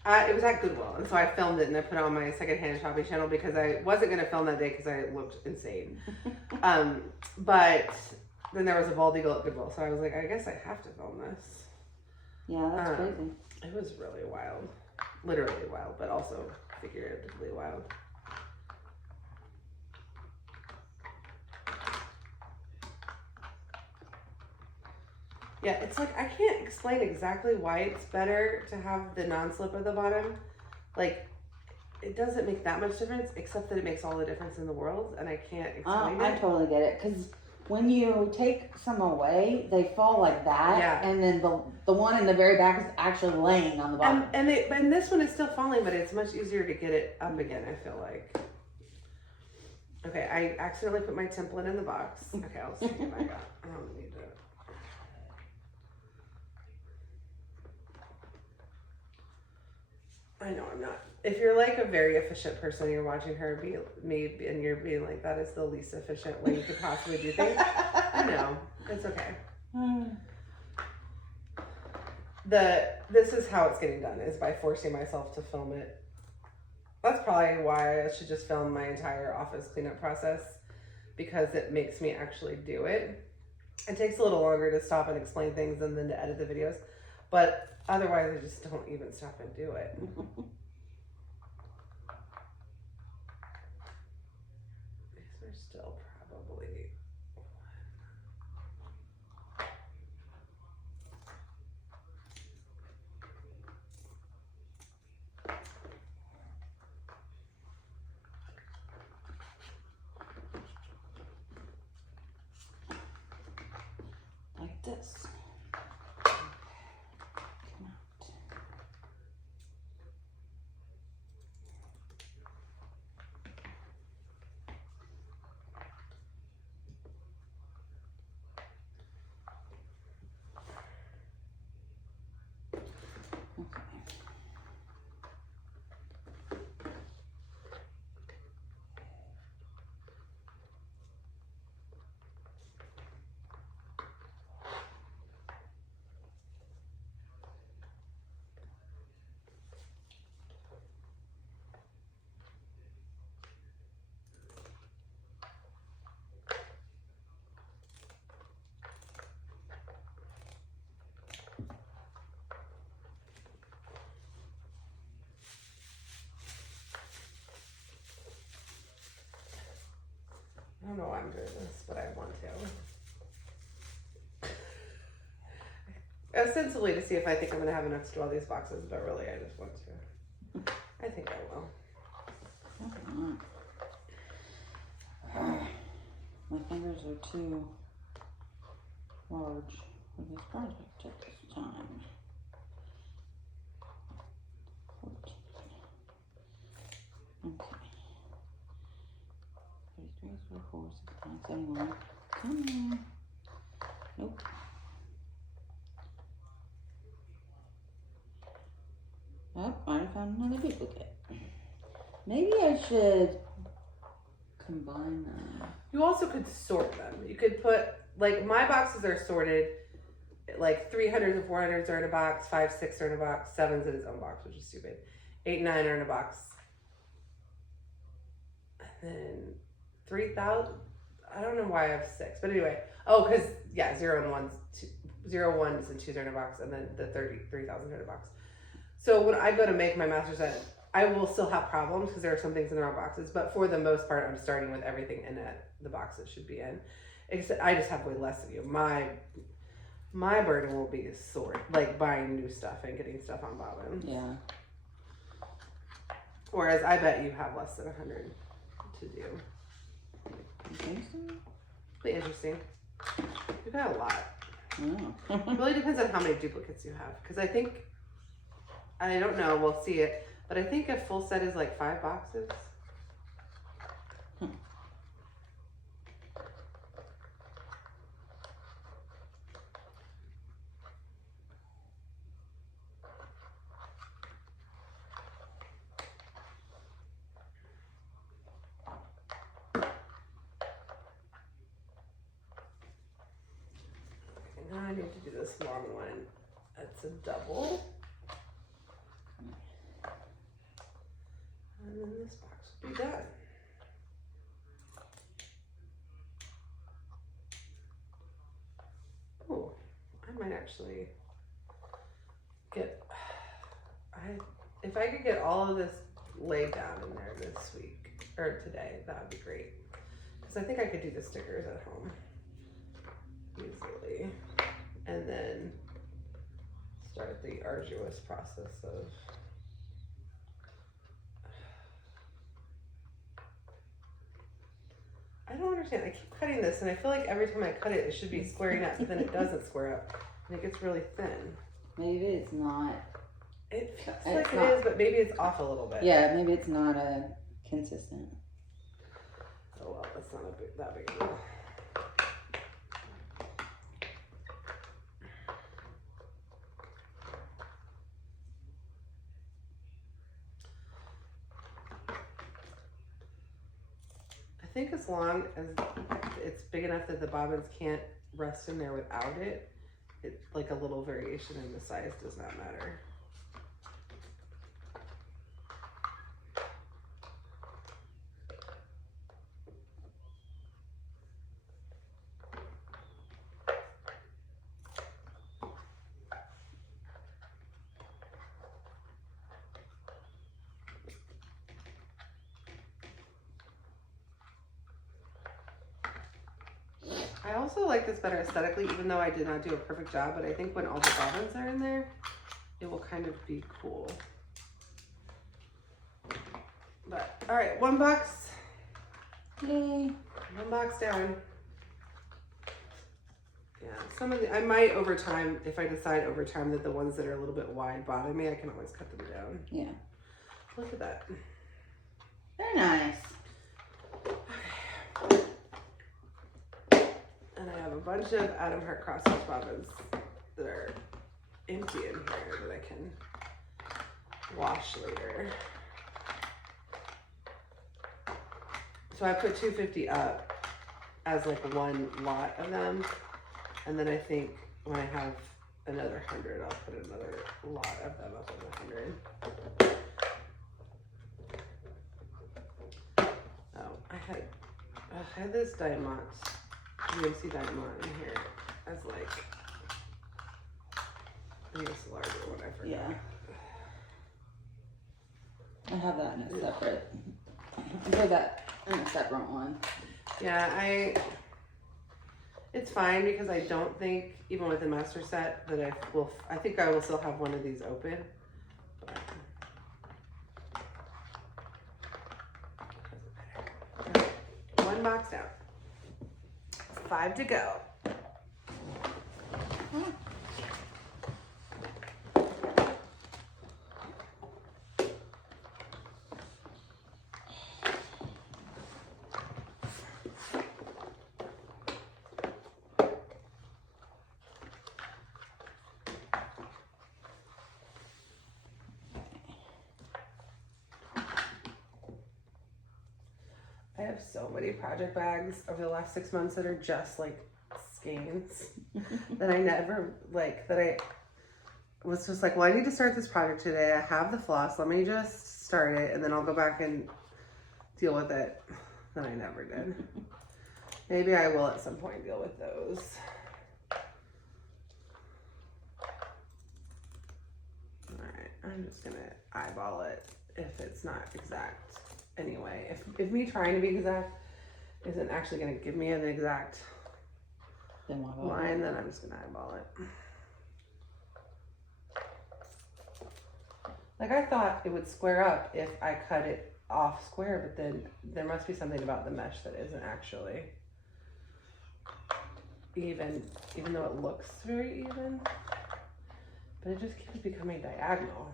at Goodwill, and so I filmed it and I put it on my secondhand shopping channel because I wasn't gonna film that day because I looked insane. But then there was a bald eagle at Goodwill, so I was like, I guess I have to film this. Yeah, that's crazy. It was really wild, literally wild, but also figuratively wild. Yeah, it's like, I can't explain exactly why it's better to have the non-slip at the bottom. Like, it doesn't make that much difference, except that it makes all the difference in the world, and I can't explain it. I totally get it, because when you take some away, they fall like that, Yeah. and then the one in the very back is actually laying on the bottom. And this one is still falling, but it's much easier to get it up again, I feel like. Okay, I accidentally put my template in the box. Okay, I'll see what I got. I don't need to. I know I'm not. If you're like a very efficient person, you're watching her be me, and you're being like, that is the least efficient way you could possibly do things. I know. It's okay. This is how it's getting done, is by forcing myself to film it. That's probably why I should just film my entire office cleanup process, because it makes me actually do it. It takes a little longer to stop and explain things and then to edit the videos, but otherwise I just don't even stop and do it. These are still probably Like this. I don't know why I'm doing this, but I want to. Ostensibly to see if I think I'm going to have enough to do all these boxes, but really I just want to. I think I will. My fingers are too large for this project at this time. 14. Okay. 33, 34, 69, 71. Come on. Nope. Oh, I found another duplicate. Maybe I should combine them. You also could sort them. You could put, like, my boxes are sorted, like 300s and 400s are in a box, 5, 6 are in a box, 7's in its own box, which is stupid. 8, 9 are in a box. And then 3,000, I don't know why I have 6, but anyway. Oh, because, yeah, 0 and 1s, 0, 1s and 2s are in a box, and then the 3,000 are in a box. So when I go to make my master set, I will still have problems because there are some things in the wrong boxes, but for the most part, I'm starting with everything in the box it should be in. Except I just have way less of you. My burden will be like buying new stuff and getting stuff on bottom. Yeah. Whereas I bet you have less than 100 to do. You think so? Be interesting. You've got a lot. Oh. It really depends on how many duplicates you have. Because I don't know, we'll see it. But I think a full set is like 5 boxes. Now I need to do this long one. That's a double. And then this box will be done. Oh, I might actually get, if I could get all of this laid down in there this week, or today, that would be great. Because I think I could do the stickers at home easily. And then start the arduous process of I don't understand. I keep cutting this and I feel like every time I cut it, it should be squaring up, but then it doesn't square up. And it gets really thin. Maybe it's not. It feels like it is, but maybe it's off a little bit. Yeah, maybe it's not consistent. Oh well, that's not that big a deal. I think as long as it's big enough that the bobbins can't rest in there without it, like a little variation in the size does not matter. I also like this better aesthetically, even though I did not do a perfect job, but I think when all the bobbins are in there, it will kind of be cool. But, all right, one box. Yay. One box down. Yeah, some of the, I might over time, if I decide over time that the ones that are a little bit wide bottom me, I can always cut them down. Yeah. Look at that. They're nice. Okay. And I have a bunch of Adam Hart cross-stitch bobbins that are empty in here that I can wash later. So I put 250 up as like one lot of them. And then I think when I have another 100, I'll put another lot of them up on the 100. Oh, I had this diamond. DMC diamond in here as like, I think it's a larger one, I forgot. Yeah. I have that in a separate, I put that in a separate one. Yeah, it's fine because I don't think, even with the master set, that I think I will still have one of these open. But one box down. 5 to go. I have so many project bags over the last 6 months that are just like skeins that I never that I was just like, well, I need to start this project today. I have the floss. Let me just start it and then I'll go back and deal with it. Then I never did. Maybe I will at some point deal with those. All right, I'm just gonna eyeball it if it's not exact. Anyway, if me trying to be exact isn't actually gonna give me an exact line, then I'm just gonna eyeball it. Like I thought it would square up if I cut it off square, but then there must be something about the mesh that isn't actually even though it looks very even, but it just keeps becoming diagonal.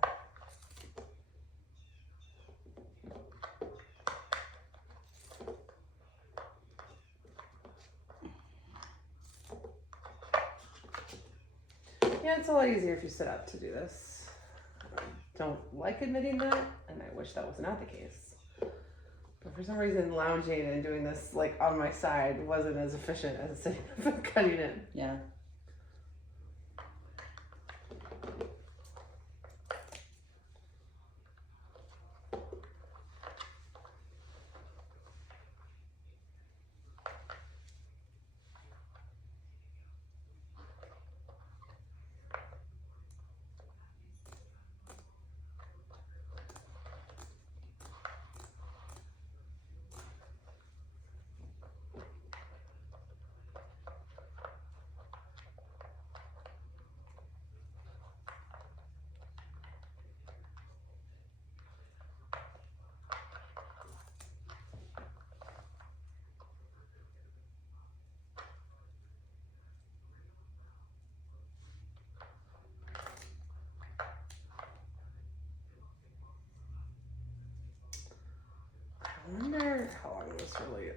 Yeah, it's a lot easier if you sit up to do this. I don't like admitting that, and I wish that was not the case. But for some reason, lounging and doing this like on my side wasn't as efficient as sitting up and cutting it. Yeah.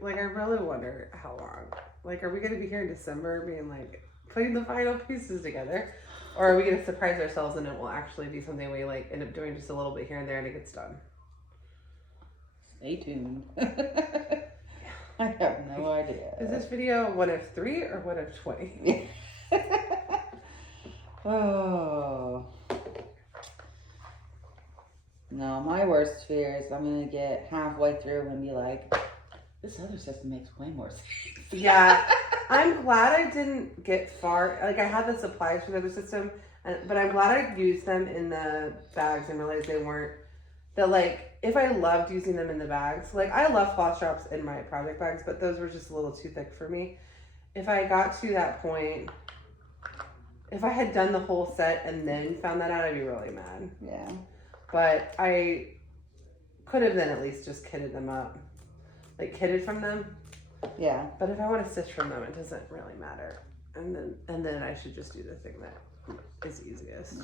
like, I really wonder how long. Like, are we going to be here in December being like, putting the final pieces together? Or are we going to surprise ourselves and it will actually be something we like end up doing just a little bit here and there and it gets done? Stay tuned. I have no idea. Is this video 1 of 3 or 1 of 20? Oh. No, my worst fear is I'm going to get halfway through and be like, this other system makes way more sense. Yeah. I'm glad I didn't get far. Like, I had the supplies for the other system, but I'm glad I used them in the bags and realized they weren't. That, like, if I loved using them in the bags, like, I love floss drops in my project bags, but those were just a little too thick for me. If I got to that point, if I had done the whole set and then found that out, I'd be really mad. Yeah. But I could have then at least just kitted them up. Like, kitted from them. Yeah. But if I want to stitch from them, it doesn't really matter. And then I should just do the thing that is easiest.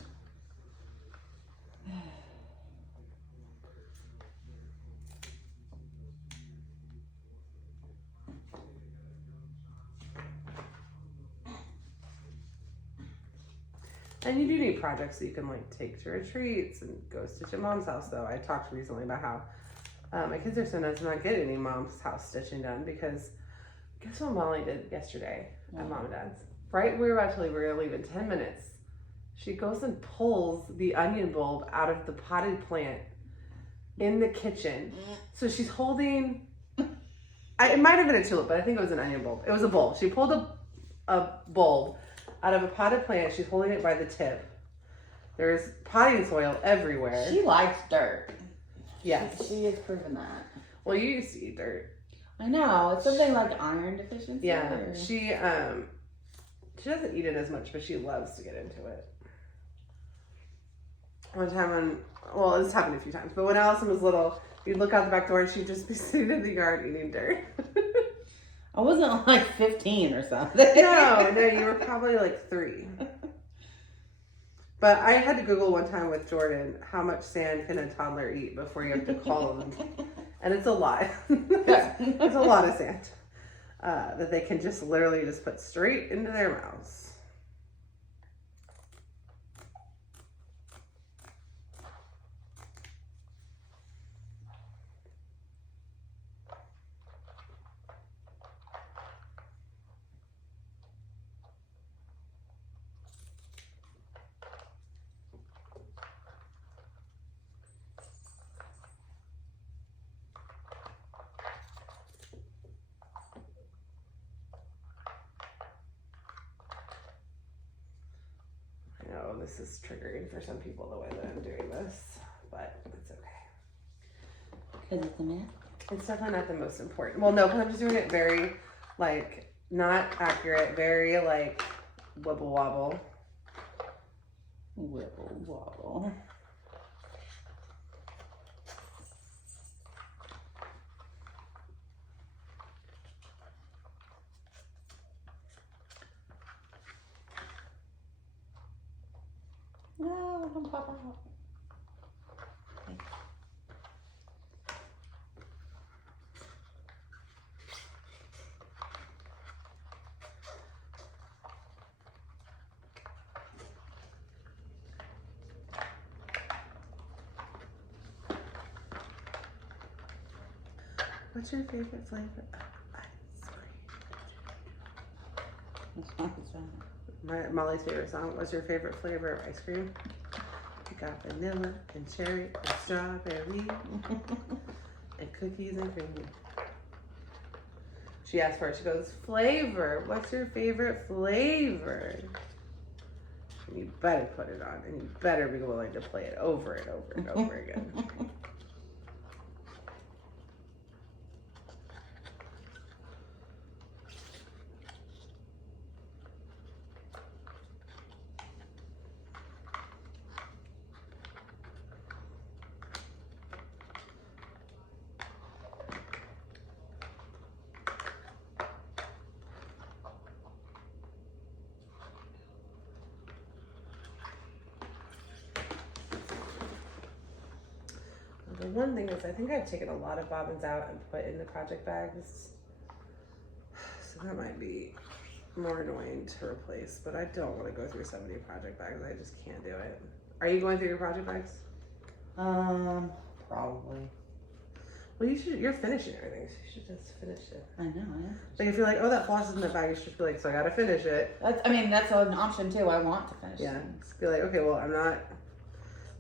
And you do need projects that you can like take to retreats and go stitch at mom's house though. I talked recently about how my kids are so nice to not get any mom's house stitching done because guess what Molly did yesterday at mom and dad's? Right when we were about to leave, we were gonna leave in 10 minutes. She goes and pulls the onion bulb out of the potted plant in the kitchen. So she's holding, it might have been a tulip, but I think it was an onion bulb. It was a bulb. She pulled a bulb out of a potted plant. She's holding it by the tip. There's potting soil everywhere. She likes dirt. Yes. She has proven that. Well, you used to eat dirt. I know. It's something like iron deficiency. Yeah. Or... She doesn't eat it as much, but she loves to get into it. One time well, this happened a few times, but when Allison was little, you'd look out the back door and she'd just be sitting in the yard eating dirt. I wasn't like 15 or something. No, you were probably like 3. But I had to Google one time with Jordan, how much sand can a toddler eat before you have to call them? And it's a lot. It's a lot of sand that they can just literally just put straight into their mouths. I know this is triggering for some people the way that I'm doing this, but it's okay. Because it's a myth? It's definitely not the most important. Well, no, because I'm just doing it very, like, not accurate, very, like, wibble wobble. Wibble wobble. No, don't pop out. Okay. What's your favorite flavor of ice cream? Molly's favorite song. What's your favorite flavor of ice cream? I got vanilla and cherry and strawberry and cookies and cream. She asked for it. She goes, flavor. What's your favorite flavor? And you better put it on, and you better be willing to play it over and over and over again. The one thing is I think I've taken a lot of bobbins out and put in the project bags So that might be more annoying to replace, but I don't want to go through 70 project bags. I just can't do it. Are you going through your project bags? Probably. Well, you're finishing everything, so you should just finish it. I know, yeah. Like if you're like, oh, that floss is in the bag, you should be like, so I gotta finish it. That's an option too. I want to finish. Yeah, just be like, okay, well, I'm not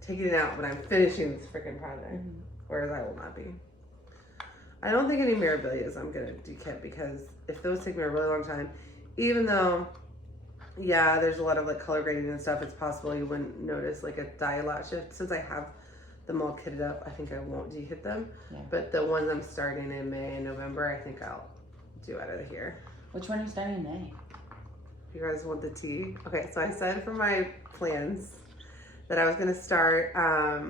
taking it out, but I'm finishing this freaking project. Mm-hmm. Whereas I will not be. I don't think any mirabilias I'm gonna dekit because if those take me a really long time, even though, yeah, there's a lot of like color grading and stuff, it's possible you wouldn't notice like a dye lot shift. Since I have them all kitted up, I think I won't dekit them. Yeah. But the ones I'm starting in May and November, I think I'll do out of here. Which one are you starting in May? You guys want the tea? Okay, so I said for my plans that I was gonna start, I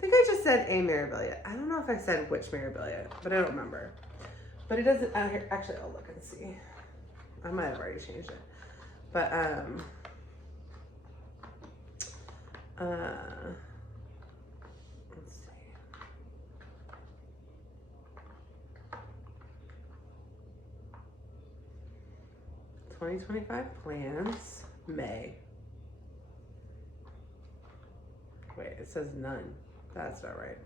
think I just said a mirabilia. I don't know if I said which mirabilia, but I don't remember. But it doesn't, actually I'll look and see. I might have already changed it. But, let's see. "2025 plans, May." Wait, it says none. That's not right.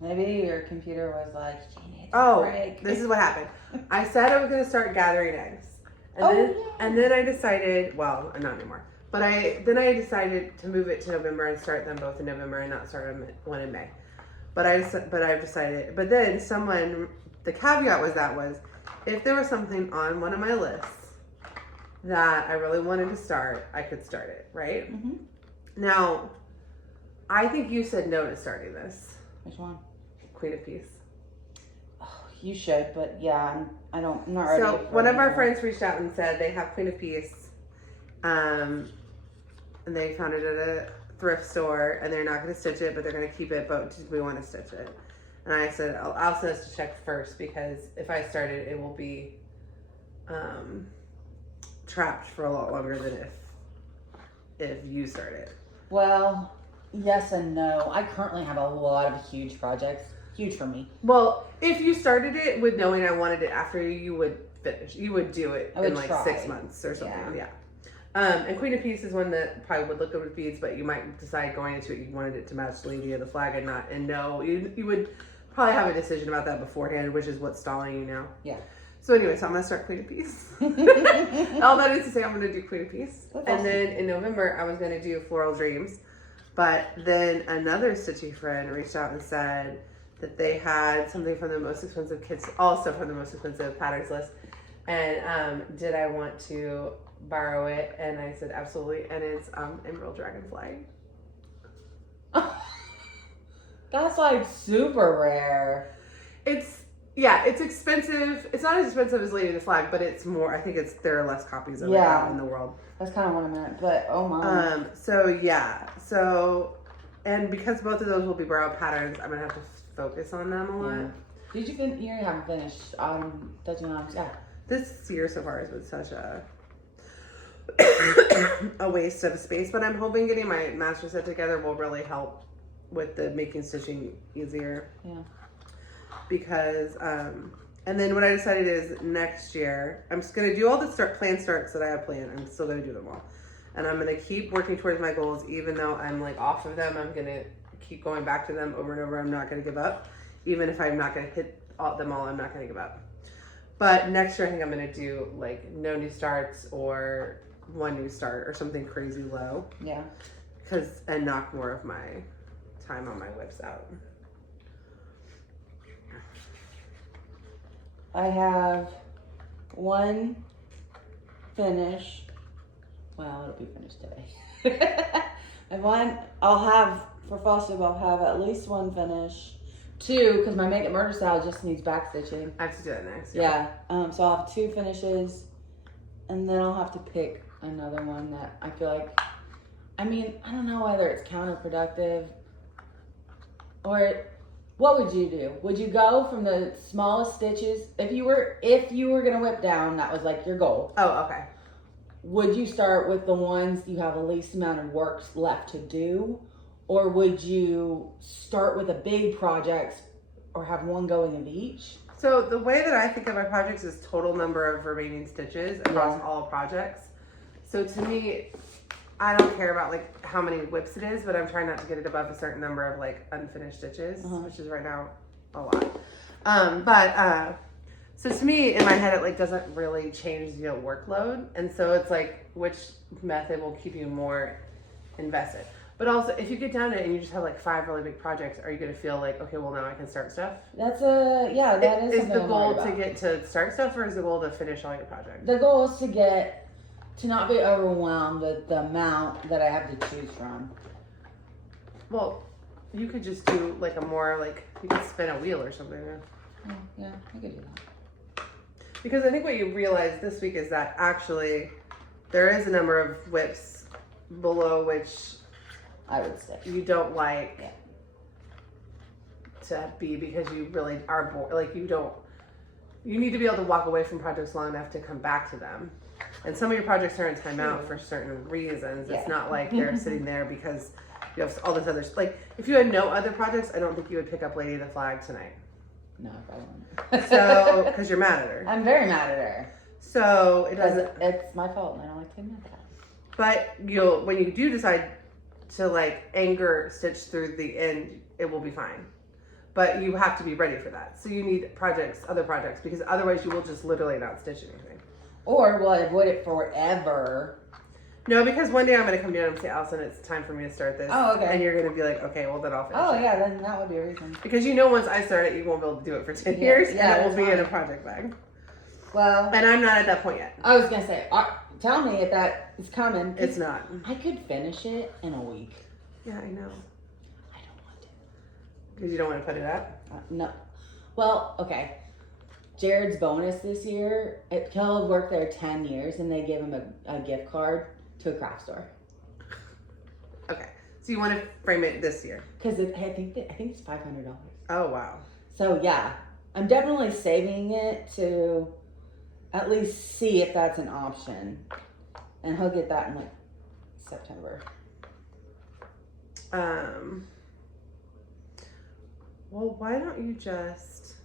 Maybe your computer was like, you need Oh, a break. this is what happened. I said I was gonna start gathering eggs, and then I decided. Well, not anymore. But then I decided to move it to November and start them both in November and not start one in May. But I've decided. But then the caveat was if there was something on one of my lists that I really wanted to start, I could start it. Right? Mm-hmm. Now, I think you said no to starting this. Which one? Queen of Peace. Oh, you should, but yeah, I'm not ready. So one of our friends reached out and said they have Queen of Peace, and they found it at a thrift store, and they're not going to stitch it, but they're going to keep it, but we want to stitch it. And I said, I'll send us to check first, because if I start it, it will be trapped for a lot longer than if you start it. Well, yes and no. I currently have a lot of huge projects. Huge for me. Well, if you started it with knowing I wanted it after you would finish. You would do it in like 6 months or something. Yeah. And Queen of Peace is one that probably would look good with beads, but you might decide going into it you wanted it to match Lady of the Flag and no. You would probably have a decision about that beforehand, which is what's stalling you now. Yeah. So anyway, so I'm gonna start Queen of Peace. All that is to say, I'm gonna do Queen of Peace. That's and awesome. then in November, I was gonna do Floral Dreams. But then another Stitchy friend reached out and said that they had something from the most expensive kits, also from the most expensive patterns list. And did I want to borrow it? And I said, absolutely. And it's Emerald Dragonfly. That's like super rare. It's expensive. It's not as expensive as Lady of the Flag, but it's more, I think there are less copies of it out in the world. That's kind of what I meant, but oh my. And because both of those will be borrowed patterns, I'm gonna have to focus on them a lot. Yeah. Did you you haven't finished touching on? Yeah. This year so far has been such a waste of space, but I'm hoping getting my master set together will really help with the making stitching easier. Yeah. Because and then what I decided is next year I'm just gonna do all the planned starts that I have planned. I'm still gonna do them all, and I'm gonna keep working towards my goals even though I'm like off of them. I'm gonna keep going back to them over and over. I'm not gonna give up, even if I'm not gonna hit them all. I'm not gonna give up. But next year I think I'm gonna do like no new starts or one new start or something crazy low. Yeah. And knock more of my time on my whips out. I have one finish. Well, it'll be finished today. I'll have for Flosstube. I'll have at least one finish. 2, because my Make It Murder style just needs back stitching. I have to do that next. Yeah. So I'll have 2 finishes, and then I'll have to pick another one that I feel like. I mean, I don't know whether it's counterproductive or. What would you do? Would you go from the smallest stitches? If you were gonna whip down, that was like your goal. Oh, okay. Would you start with the ones you have the least amount of work left to do? Or would you start with a big project or have one going of each? So the way that I think of my projects is total number of remaining stitches across all projects. So to me, I don't care about like how many whips it is, but I'm trying not to get it above a certain number of like unfinished stitches, which is right now a lot. So to me, in my head, it like doesn't really change the workload, and so it's like which method will keep you more invested. But also, if you get down to it and you just have like 5 really big projects, are you going to feel like, okay, well now I can start stuff? That is. Is the goal to get to start stuff, or is the goal to finish all your projects? The goal is to not be overwhelmed with the amount that I have to choose from. Well, you could just do like a more like, you could spin a wheel or something. Oh, yeah, I could do that. Because I think what you realized this week is that actually there is a number of whips below which I would say you don't like to be, because you really are bored. Like you need to be able to walk away from projects long enough to come back to them. And some of your projects are in timeout for certain reasons. It's not like they're sitting there because you have all this other, like if you had no other projects, I don't think you would pick up Lady of the Flag tonight. No, I wouldn't. So, because you're mad at her. I'm very mad at her. So it doesn't. It's my fault, and I don't like to admit that. But when you do decide to like anger stitch through the end, it will be fine. But you have to be ready for that. So you need other projects, because otherwise you will just literally not stitch anything. Or will I avoid it forever? No, because one day I'm going to come down and say, Allison, it's time for me to start this. Oh, okay. And you're going to be like, okay, well then I'll finish it. Oh, yeah, then that would be a reason. Because once I start it, you won't be able to do it for 10 years, and it will be in a project bag. Well. And I'm not at that point yet. I was going to say, tell me if that is coming. It's not. I could finish it in a week. Yeah, I know. I don't want to. Because you don't want to put it up? No. Well, okay. Jared's bonus this year, Kel worked there 10 years, and they gave him a gift card to a craft store. Okay. So you want to frame it this year? Because I think it's $500. Oh, wow. So, yeah. I'm definitely saving it to at least see if that's an option. And he'll get that in like September. Well, why don't you just...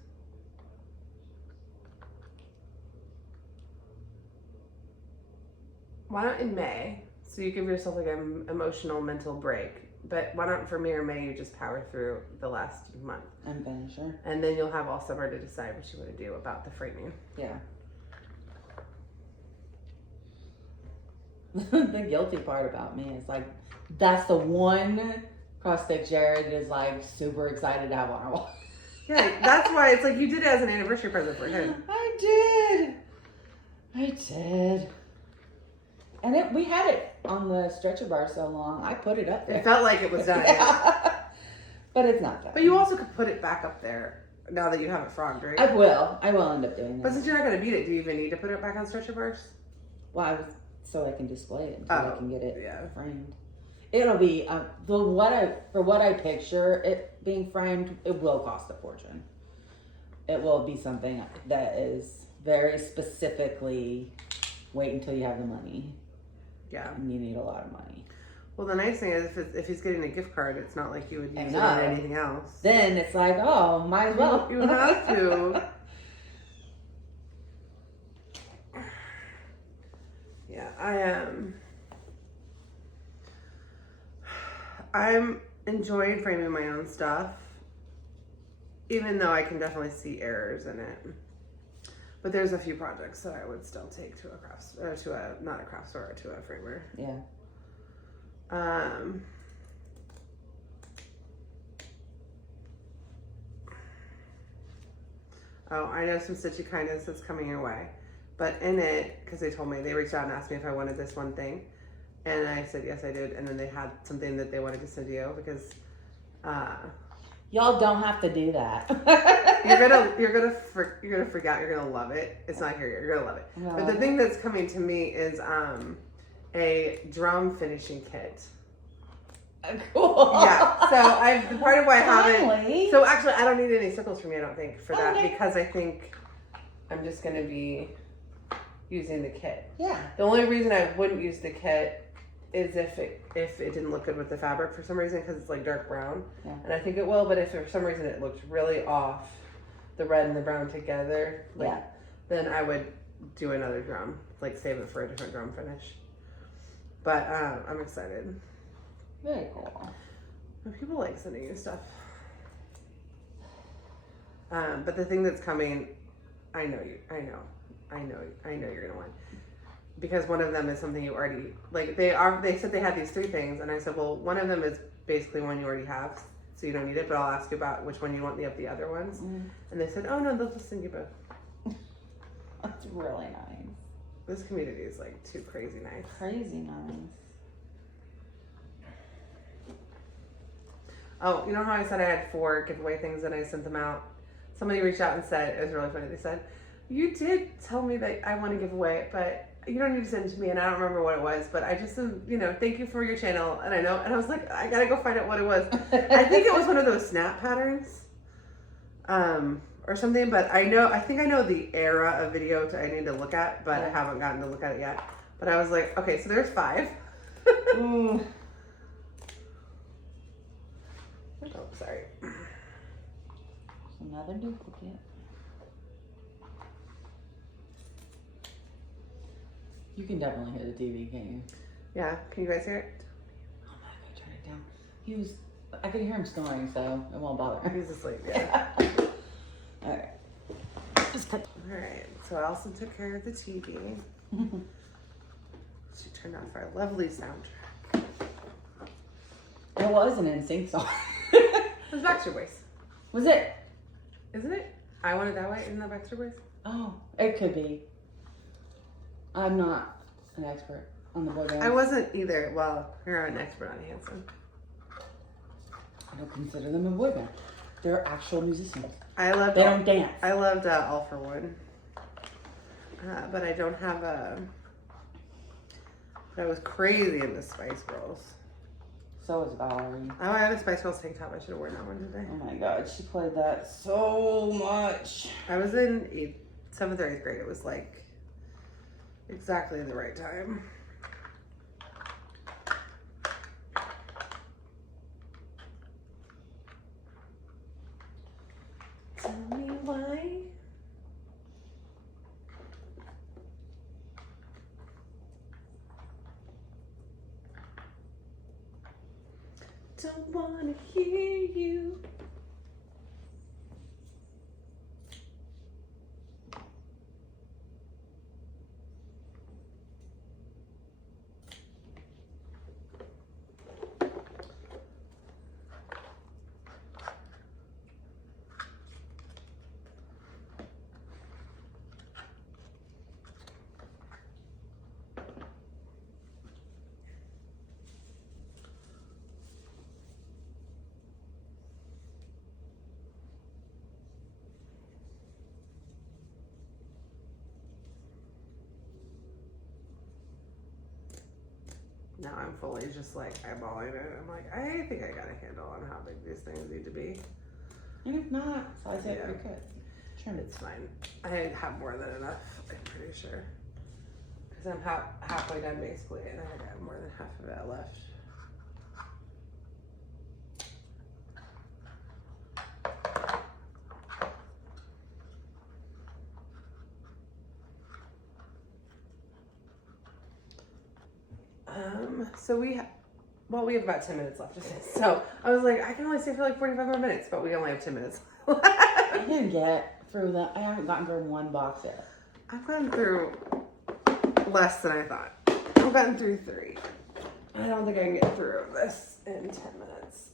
Why not in May? So you give yourself like an emotional mental break. But why not for May or May you just power through the last month? I'm finisher. And then you'll have all summer to decide what you want to do about the framing. Yeah. The guilty part about me is like, that's the one cross stitch Jared is like super excited to have on our wall. Yeah, that's why it's like you did it as an anniversary present for him. I did. And we had it on the stretcher bar so long, I put it up there. It felt like it was done. But it's not done. But you also could put it back up there now that you have it froged, right? I will end up doing that. But since you're not going to beat it, do you even need to put it back on stretcher bars? Well, so I can display it until I can get it framed. It'll be for what I picture it being framed. It will cost a fortune. It will be something that is very specifically wait until you have the money. Yeah, and you need a lot of money. Well, the nice thing is if he's getting a gift card, it's not like you would use it on anything else. Then it's like, oh, might as well. You have to. Yeah, I'm enjoying framing my own stuff, even though I can definitely see errors in it. But there's a few projects that I would still take to a not a craft store, to a framer. Yeah. Oh, I know some Stitchy Kindness that's coming your way. But in it, because they told me, they reached out and asked me if I wanted this one thing. And I said, yes, I did. And then they had something that they wanted to send you because... Y'all don't have to do that. you're gonna freak out. You're gonna love it. It's not here yet. You're gonna love it. No. But the thing that's coming to me is a drum finishing kit. Cool. Yeah. So the part of why I haven't. Finally. So actually, I don't need any circles from you. I don't think for that Okay. because I think I'm just gonna be using the kit. Yeah. The only reason I wouldn't use the kit is if it didn't look good with the fabric for some reason, because it's like dark brown. Yeah. And I think it will, but if for some reason it looked really off the red and the brown together, like, Yeah. then I would do another drum, like save it for a different drum finish. But I'm excited. Very cool. People like sending you stuff. But the thing that's coming, I know you're gonna want, because one of them is something you already, like, they said they had these 3 things, and I said, well, one of them is basically one you already have, so you don't need it, but I'll ask you about which one you want of the other ones. And they said, oh no, they'll just send you both. That's really nice. This community is like too crazy nice. Crazy nice. Oh, you know how I said I had 4 giveaway things and I sent them out? Somebody reached out and said, it was really funny, they said, you did tell me that I want to give away, but you don't need to send it to me, and I don't remember what it was, but I just, thank you for your channel, and I was like, I gotta go find out what it was. I think it was one of those snap patterns, or something, but I think I know the era of video I need to look at, but I haven't gotten to look at it yet. But I was like, okay, so there's 5. Oh, sorry. Another duplicate. You can definitely hear the TV, can't you? Yeah, can you guys hear it? Oh my God, turn it down. I could hear him snoring, so it won't bother him. He's asleep, yeah. Alright. Just cut. Alright, so I also took care of the TV. She turned off our lovely soundtrack. It was an NSYNC song. It was Backstreet Boys. Was it? Isn't it? I Want It That Way? Isn't that Backstreet Boys? Oh, it could be. I'm not an expert on the boy band. I wasn't either. Well, you're an expert on Hanson. I don't consider them a boy band. They're actual musicians. They don't dance. I loved All for One. But I don't have a... But I was crazy into Spice Girls. So is Valerie. Oh, I have a Spice Girls tank top. I should have worn that one today. Oh my God, she played that so much. I was in 7th or 8th grade. It was like exactly the right time. Tell me why. Don't wanna hear you. Now I'm fully just like eyeballing it. I'm like, I think I got a handle on how big these things need to be. And if not, so I say pretty good. Trim it. It's fine. I have more than enough, I'm pretty sure. Because I'm halfway done basically, and I got more than half of that left. So we have about 10 minutes left of this. So I was like, I can only stay for like 45 more minutes, but we only have 10 minutes left. I didn't get through that. I haven't gotten through one box yet. I've gotten through less than I thought. I've gotten through 3. I don't think I can get through this in 10 minutes.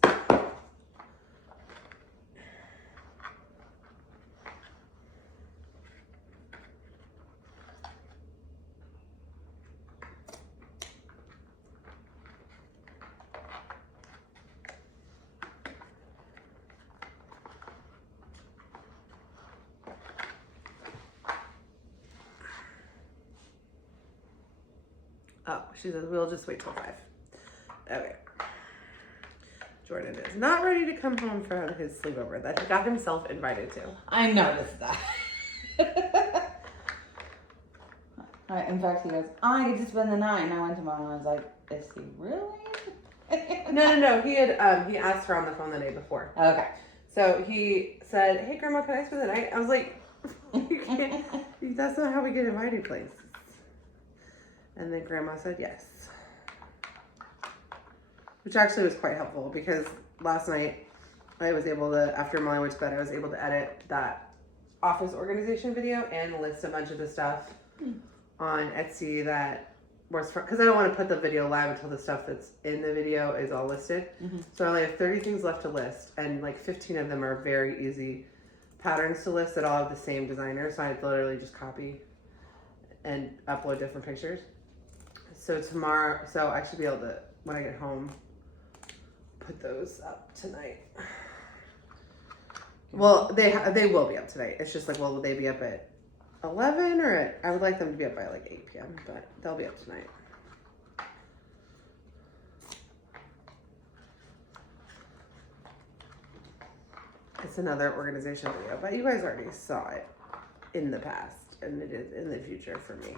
Oh, she says, we'll just wait till 5. Okay. Jordan is not ready to come home from his sleepover that he got himself invited to. I noticed that. In fact, he goes, I get to spend the night. And I went to mom and I was like, is he really? No. He had he asked her on the phone the day before. Okay. So he said, "Hey, Grandma, can I spend the night?" I was like, "You can't. That's not how we get invited places." And then Grandma said yes. Which actually was quite helpful because last night I was able to, after Molly went to bed, I was able to edit that office organization video and list a bunch of the stuff on Etsy that was because I don't want to put the video live until the stuff that's in the video is all listed. So I only have 30 things left to list, and like 15 of them are very easy patterns to list that all have the same designer. So I literally just copy and upload different pictures. So tomorrow, so I should be able to, when I get home, put those up tonight. Well, they will be up tonight. It's just like, well, will they be up at 11 or at, I would like them to be up by like 8 p.m., but they'll be up tonight. It's another organization video, but you guys already saw it in the past, and it is in the future for me.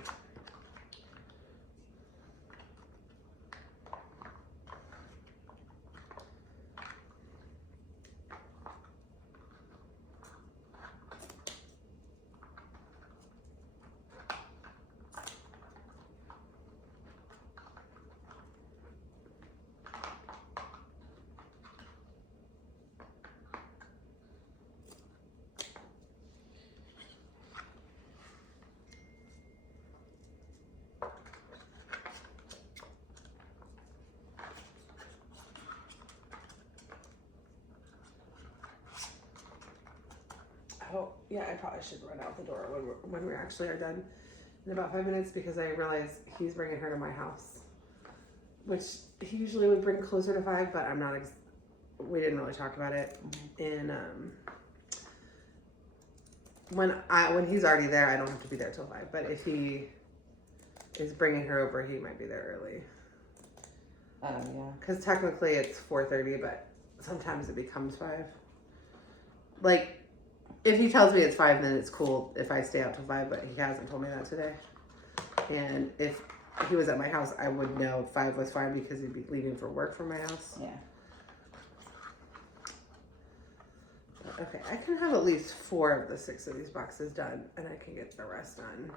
Oh, yeah, I probably should run out the door when we actually are done in about 5 minutes because I realize he's bringing her to my house, which he usually would bring closer to 5, but I'm not, we didn't really talk about it. And when he's already there, I don't have to be there till 5, but if he is bringing her over, he might be there early. Oh, yeah. Because technically it's 4:30, but sometimes it becomes 5. Like, if he tells me it's 5, then it's cool if I stay out till 5, but he hasn't told me that today. And if he was at my house, I would know 5 was fine because he'd be leaving for work from my house. Yeah. But, okay, I can have at least 4 of the 6 of these boxes done, and I can get the rest done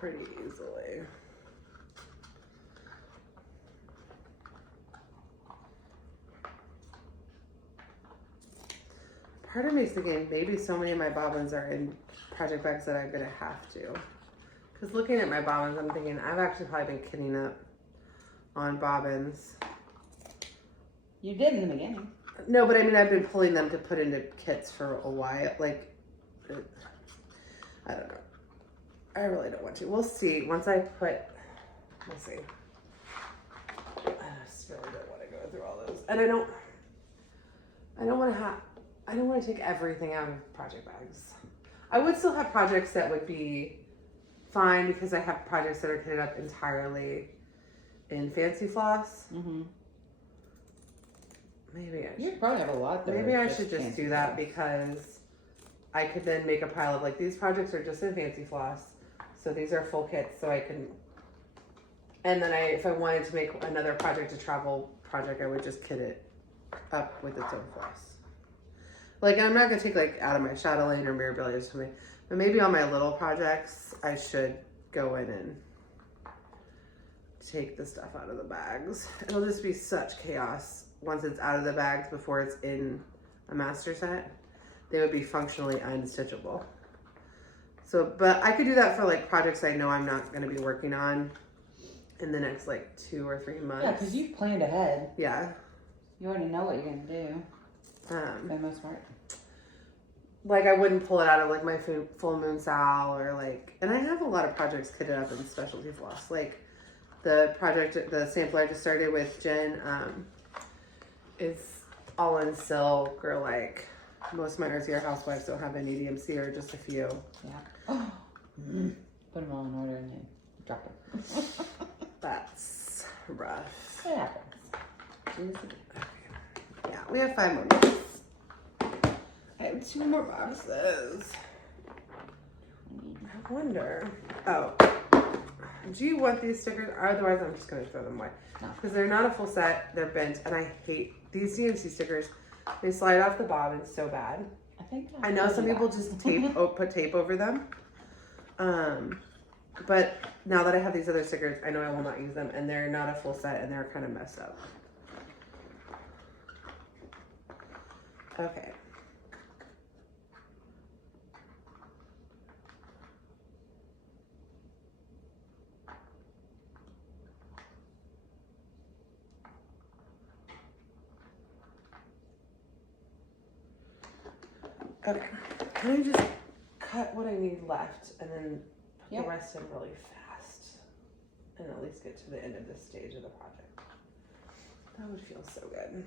pretty easily. Part of me is thinking maybe so many of my bobbins are in project bags that I'm going to have to. Because looking at my bobbins, I'm thinking I've actually probably been kitting up on bobbins. You did in the beginning. No, but I mean, I've been pulling them to put into kits for a while. Like, I don't know. I really don't want to. We'll see. Once I put, we'll see. I just really don't want to go through all those. And I don't want to take everything out of project bags. I would still have projects that would be fine because I have projects that are kitted up entirely in fancy floss. Maybe I should. You probably have a lot there. Maybe I should just do that because I could then make a pile of like these projects are just in fancy floss. So these are full kits so I can, and then if I wanted to make another project, a travel project, I would just kit it up with its own floss. Like, I'm not going to take, like, out of my chatelaine or mirabilia or something. But maybe on my little projects, I should go in and take the stuff out of the bags. It'll just be such chaos once it's out of the bags before it's in a master set. They would be functionally unstitchable. So, but I could do that for, like, projects I know I'm not going to be working on in the next, like, 2 or 3 months. Yeah, because you've planned ahead. Yeah. You already know what you're going to do. For the most part. Like, I wouldn't pull it out of, like, my full moon sal or, like, and I have a lot of projects kitted up in specialty floss. Like, the sampler I just started with Jen is all in silk, or, like, most of my RCR housewives don't have any DMC or just a few. Yeah. Oh. Put them all in order and then drop them. That's rough. It happens. Yeah, we have 5 more minutes. I have 2 more boxes. I wonder. Oh. Do you want these stickers? Otherwise, I'm just going to throw them away. No. Because they're not a full set. They're bent. And I hate these DMC stickers. They slide off the bobbin so bad. I know some people just put tape over them. But now that I have these other stickers, I know I will not use them. And they're not a full set. And they're kind of messed up. Okay. Okay, let me just cut what I need left and then put the rest in really fast and at least get to the end of this stage of the project. That would feel so good.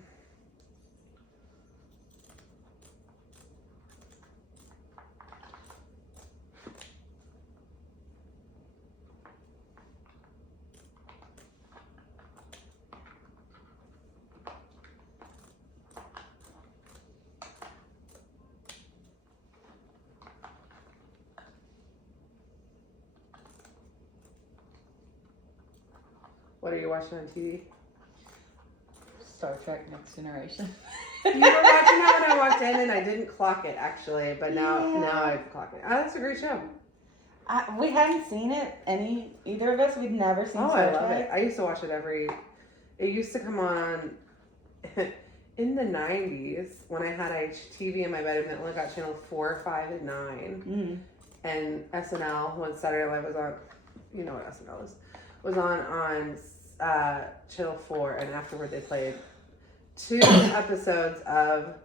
What are you watching on TV? Star Trek Next Generation. You were watching that when I walked in, and I didn't clock it actually, but now I clock it. Oh, that's a great show. We hadn't seen it. Either of us. We'd never seen. Star I love Trek. it. I used to watch it It used to come on in the 90s when I had a TV in my bedroom that only got channel 4, 5, and 9, and SNL when Saturday Night Live was on. You know what SNL is. Was on channel 4, and afterward they played 2 episodes of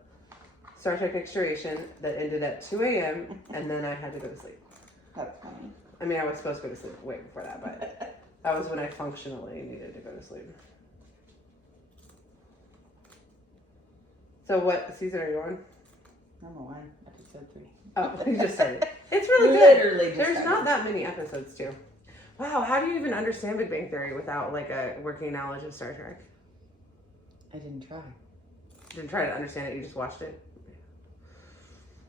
Star Trek Extra that ended at 2 a.m. and then I had to go to sleep. That's funny. I mean, I was supposed to go to sleep way before that, but that was when I functionally needed to go to sleep. So what season are you on? Number 1, episode 3. Oh, you just started. It's really good. Literally just There's started. not that many episodes too. Wow, how do you even understand Big Bang Theory without like a working knowledge of Star Trek? I didn't try. You didn't try to understand it, you just watched it?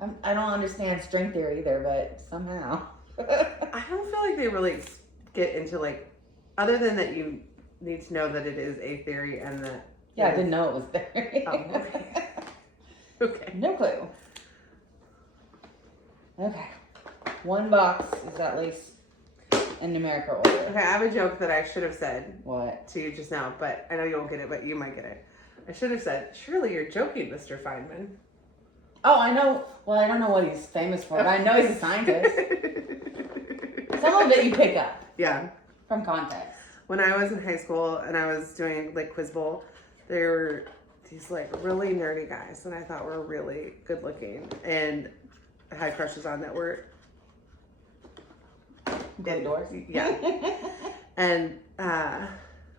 I don't understand string theory either, but somehow. I don't feel like they really get into like, other than that you need to know that it is a theory and that... Yeah, I didn't know it was there. Oh, okay. Okay. No clue. Okay. 1 box is at least in numerical order. Okay, I have a joke that I should have said. What? To you just now, but I know you won't get it, but you might get it. I should have said, surely you're joking, Mr. Feynman. Oh, I know. Well, I don't know what he's famous for, but I know he's a scientist. Some of it you pick up. Yeah. From context. When I was in high school and I was doing like Quiz Bowl, there were these like really nerdy guys that I thought were really good looking and I had crushes on that were Good doors. Yeah. And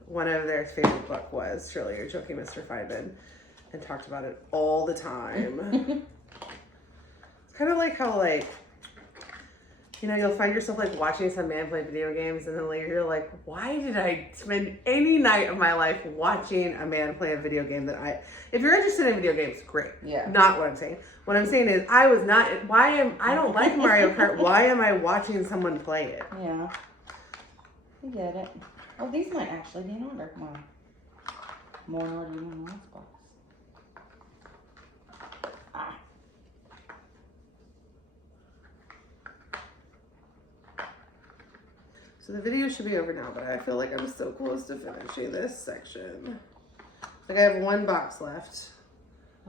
one of their favorite book was Surely You're Joking, Mr. Feynman, and talked about it all the time. It's kind of like how like, you know, you'll find yourself like watching some man play video games and then later you're like, why did I spend any night of my life watching a man play a video game that if you're interested in video games, great. Yeah. Not what I'm saying. What I'm saying is I don't like Mario Kart. Why am I watching someone play it? Yeah. I get it. Oh, these might actually be in order. More in order than the last box. So the video should be over now, but I feel like I'm so close to finishing this section. Like I have 1 box left.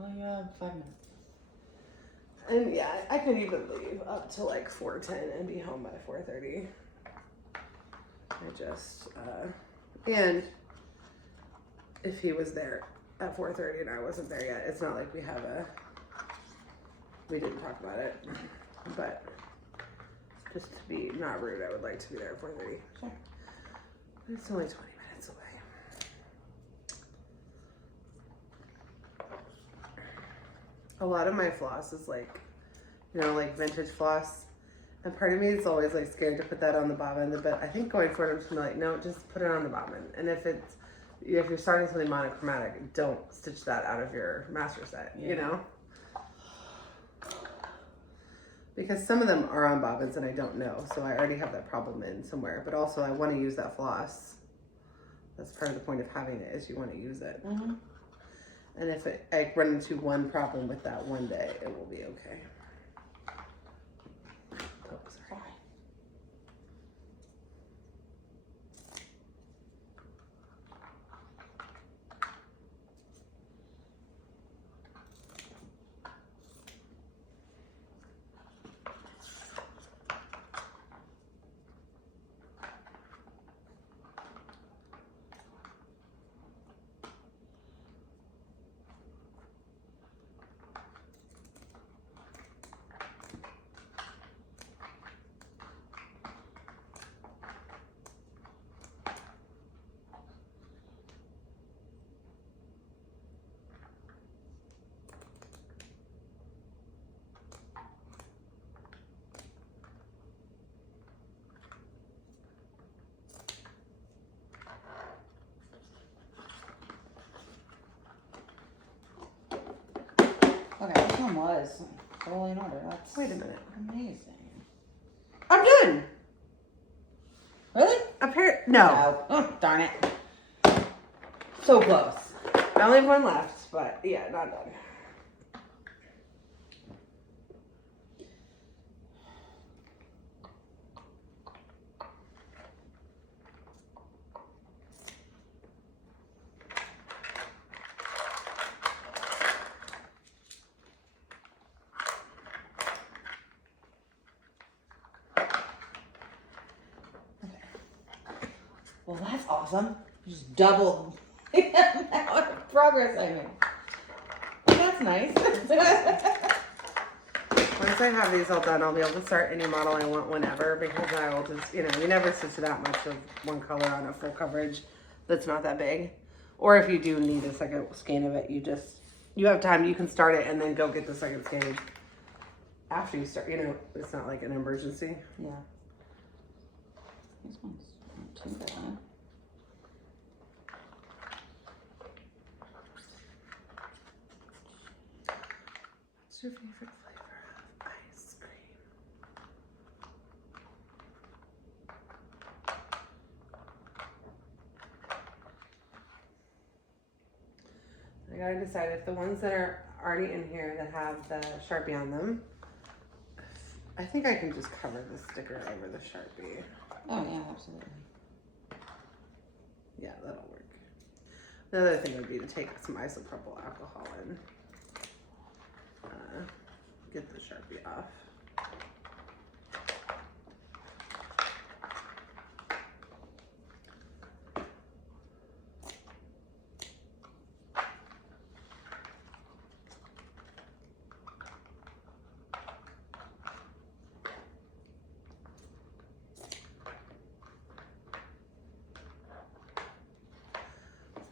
Oh, you have 5 minutes. And yeah, I could even leave up to like 4:10 and be home by 4:30. I just, and if he was there at 4:30 and I wasn't there yet, it's not like we didn't talk about it, but just to be not rude, I would like to be there at 4:30. Sure. It's only 20 minutes away. A lot of my floss is like, you know, like vintage floss. And part of me is always like scared to put that on the bobbin, but I think going forward, I'm just gonna be like, no, just put it on the bobbin. And if you're starting something monochromatic, don't stitch that out of your master set, you know? Because some of them are on bobbins and I don't know. So I already have that problem in somewhere. But also I want to use that floss. That's part of the point of having it, is you want to use it. Mm-hmm. And if I run into one problem with that one day, it will be okay. Oh, sorry. Okay, this one was totally in order. That's Wait a minute. amazing. I'm done. Really? No. No. Oh, darn it. So close. I only have one left, but yeah, not done. Well, that's awesome. Just doubled the amount of progress I made. That's nice. Once I have these all done, I'll be able to start any model I want whenever, because I will just, you never stitch that much of one color on a full coverage that's not that big. Or if you do need a second skein of it, you have time, you can start it and then go get the second skein after you start, it's not like an emergency. Yeah. This one's not too bad. What's your favorite flavor of ice cream? I gotta decide if the ones that are already in here that have the Sharpie on them, I think I can just cover the sticker over the Sharpie. Oh yeah, absolutely. Yeah, that'll work. The other thing would be to take some isopropyl alcohol and get the Sharpie off.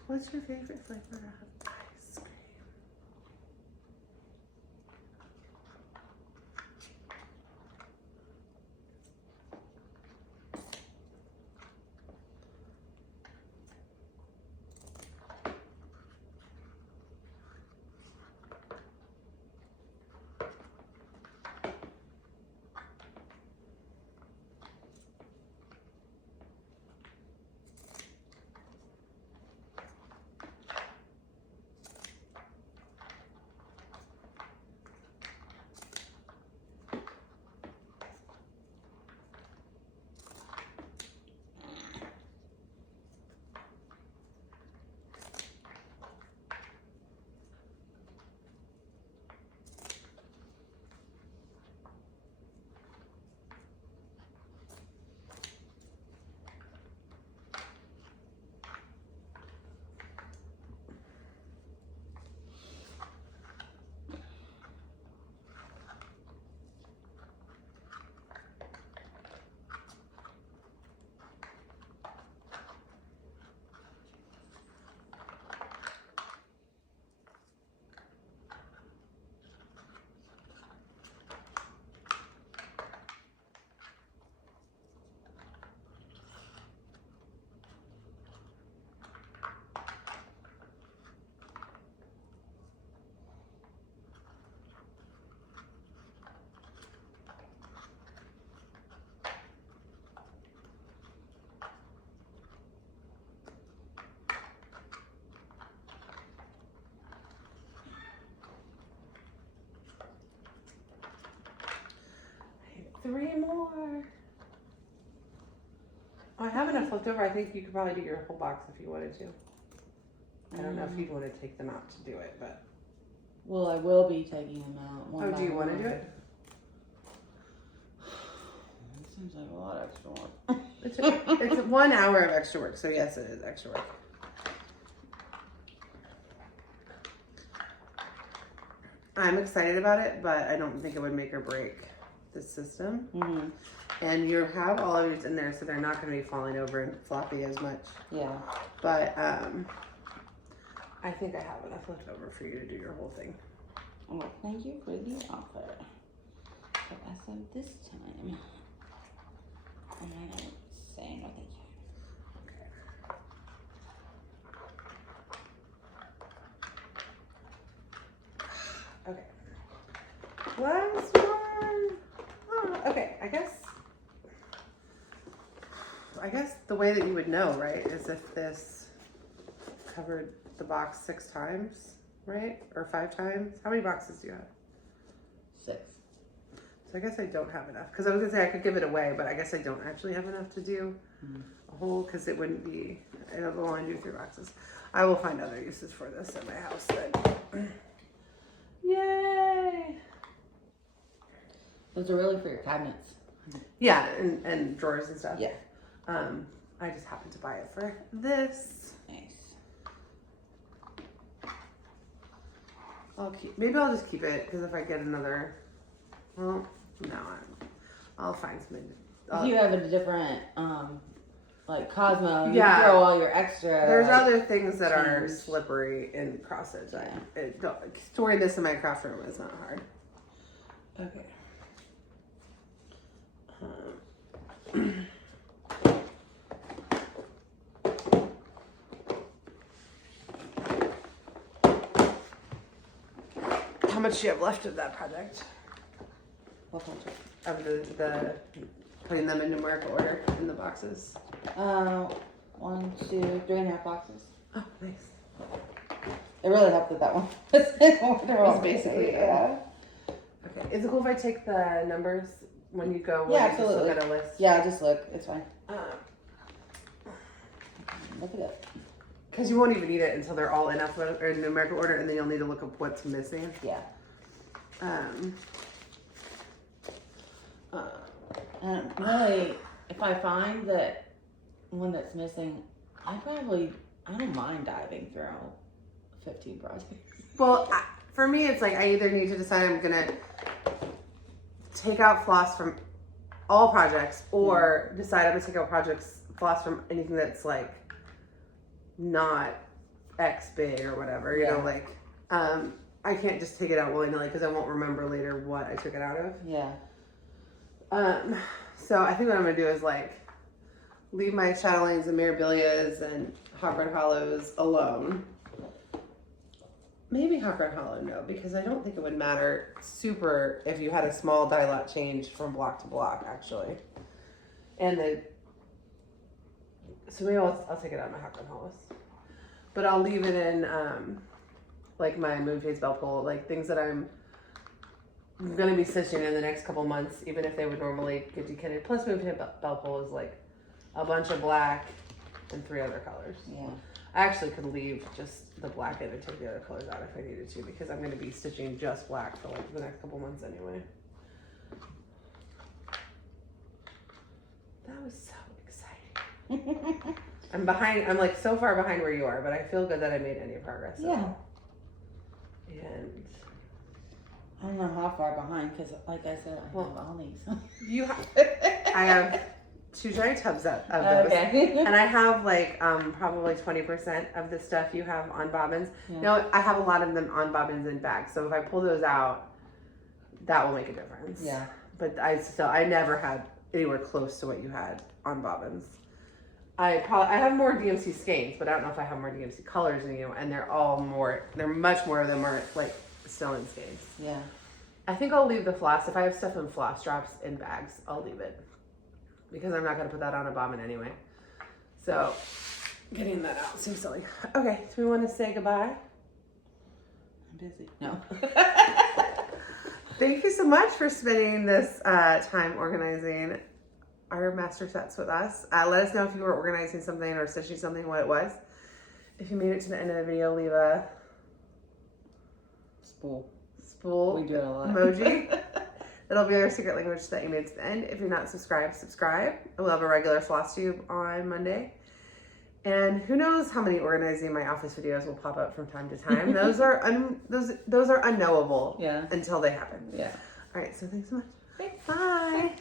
What's your favorite flavor of ice cream? 3 more. Oh, I have enough left over. I think you could probably do your whole box if you wanted to. I don't know if you'd want to take them out to do it, but. Well, I will be taking them out. Oh, do you want to do it? It seems like a lot of extra work. It's 1 hour of extra work, so yes, it is extra work. I'm excited about it, but I don't think it would make or break the system. Mm-hmm. And you have all of these in there, so they're not going to be falling over and floppy as much. Yeah. But I think I have enough left over for you to do your whole thing. Well, thank you for the offer. But as of this time, I'm not saying no thank you. Okay. Last one. Oh, okay, I guess the way that you would know, right, is if this covered the box 6 times, right? Or 5 times. How many boxes do you have? 6. So I guess I don't have enough. Because I was going to say I could give it away, but I guess I don't actually have enough to do a whole, because it wouldn't be, I don't want to do 3 boxes. I will find other uses for this at my house then. Yay! Those are really for your cabinets. Yeah, and drawers and stuff. Yeah. I just happened to buy it for this. Nice. Maybe I'll just keep it, because if I get another, well, no, I'll find something. If you have a different, like Cosmo, you Yeah. throw all your extra. There's like, other things that are change. slippery in cross stitch. Yeah. Storing this in my craft room is not hard. Okay. How much do you have left of that project? What project? Of the putting them in numerical order in the boxes? 1, 2, 3.5 boxes. Oh, nice. It really helped with that one. It's basically, yeah. Okay. Is it cool if I take the numbers when you go? Yeah, Just absolutely. look at a list. Yeah, just look. It's fine. Look it up. Because you won't even need it until they're all in alphabetical or in numerical order, and then you'll need to look up what's missing. Yeah. And really, if I find that one that's missing, I don't mind diving through 15 projects. Well, for me, it's like I either need to decide I'm gonna take out floss from all projects, or decide I'm gonna take out floss from anything that's like not X big or whatever. You know, like I can't just take it out willy-nilly because I won't remember later what I took it out of. Yeah. So I think what I'm gonna do is like leave my chatelaines and mirabilias and hot red hollows alone. Maybe hot red hollow, no, because I don't think it would matter super if you had a small die lot change from block to block, actually. And so maybe I'll take it out of my hot red hollows, but I'll leave it in like my moon phase bell pull, like things that I'm gonna be stitching in the next couple months, even if they would normally get dekitted. Plus, moon phase bell pull is like a bunch of black and 3 other colors. Yeah. I actually could leave just the black in and take the other colors out if I needed to, because I'm going to be stitching just black for like the next couple months anyway. That was so exciting. I'm behind. I'm like so far behind where you are, but I feel good that I made any progress. Yeah. And I don't know how far behind, because like I said, I have all these. I have 2 giant tubs of those. Okay. And I have like probably 20% of the stuff you have on bobbins. Yeah. No, I have a lot of them on bobbins and bags. So if I pull those out, that will make a difference. Yeah. But I never had anywhere close to what you had on bobbins. I have more DMC skeins, but I don't know if I have more DMC colors than you. And they're much more of them are like still in skeins. Yeah. I think I'll leave the floss. If I have stuff in floss drops in bags, I'll leave it, because I'm not going to put that on a bobbin anyway. So, getting that out seems silly. Okay, do we want to say goodbye? I'm busy. No. Thank you so much for spending this time organizing our master sets with us. Let us know if you were organizing something or stitching something, what it was. If you made it to the end of the video, leave a spool We do it a lot. emoji. It'll be our secret language that you made it to the end. If you're not subscribed, subscribe. We'll have a regular floss tube on Monday. And who knows how many organizing my office videos will pop up from time to time. Those are those are unknowable Yeah. until they happen. Yeah. All right, so thanks so much. Thanks. Bye.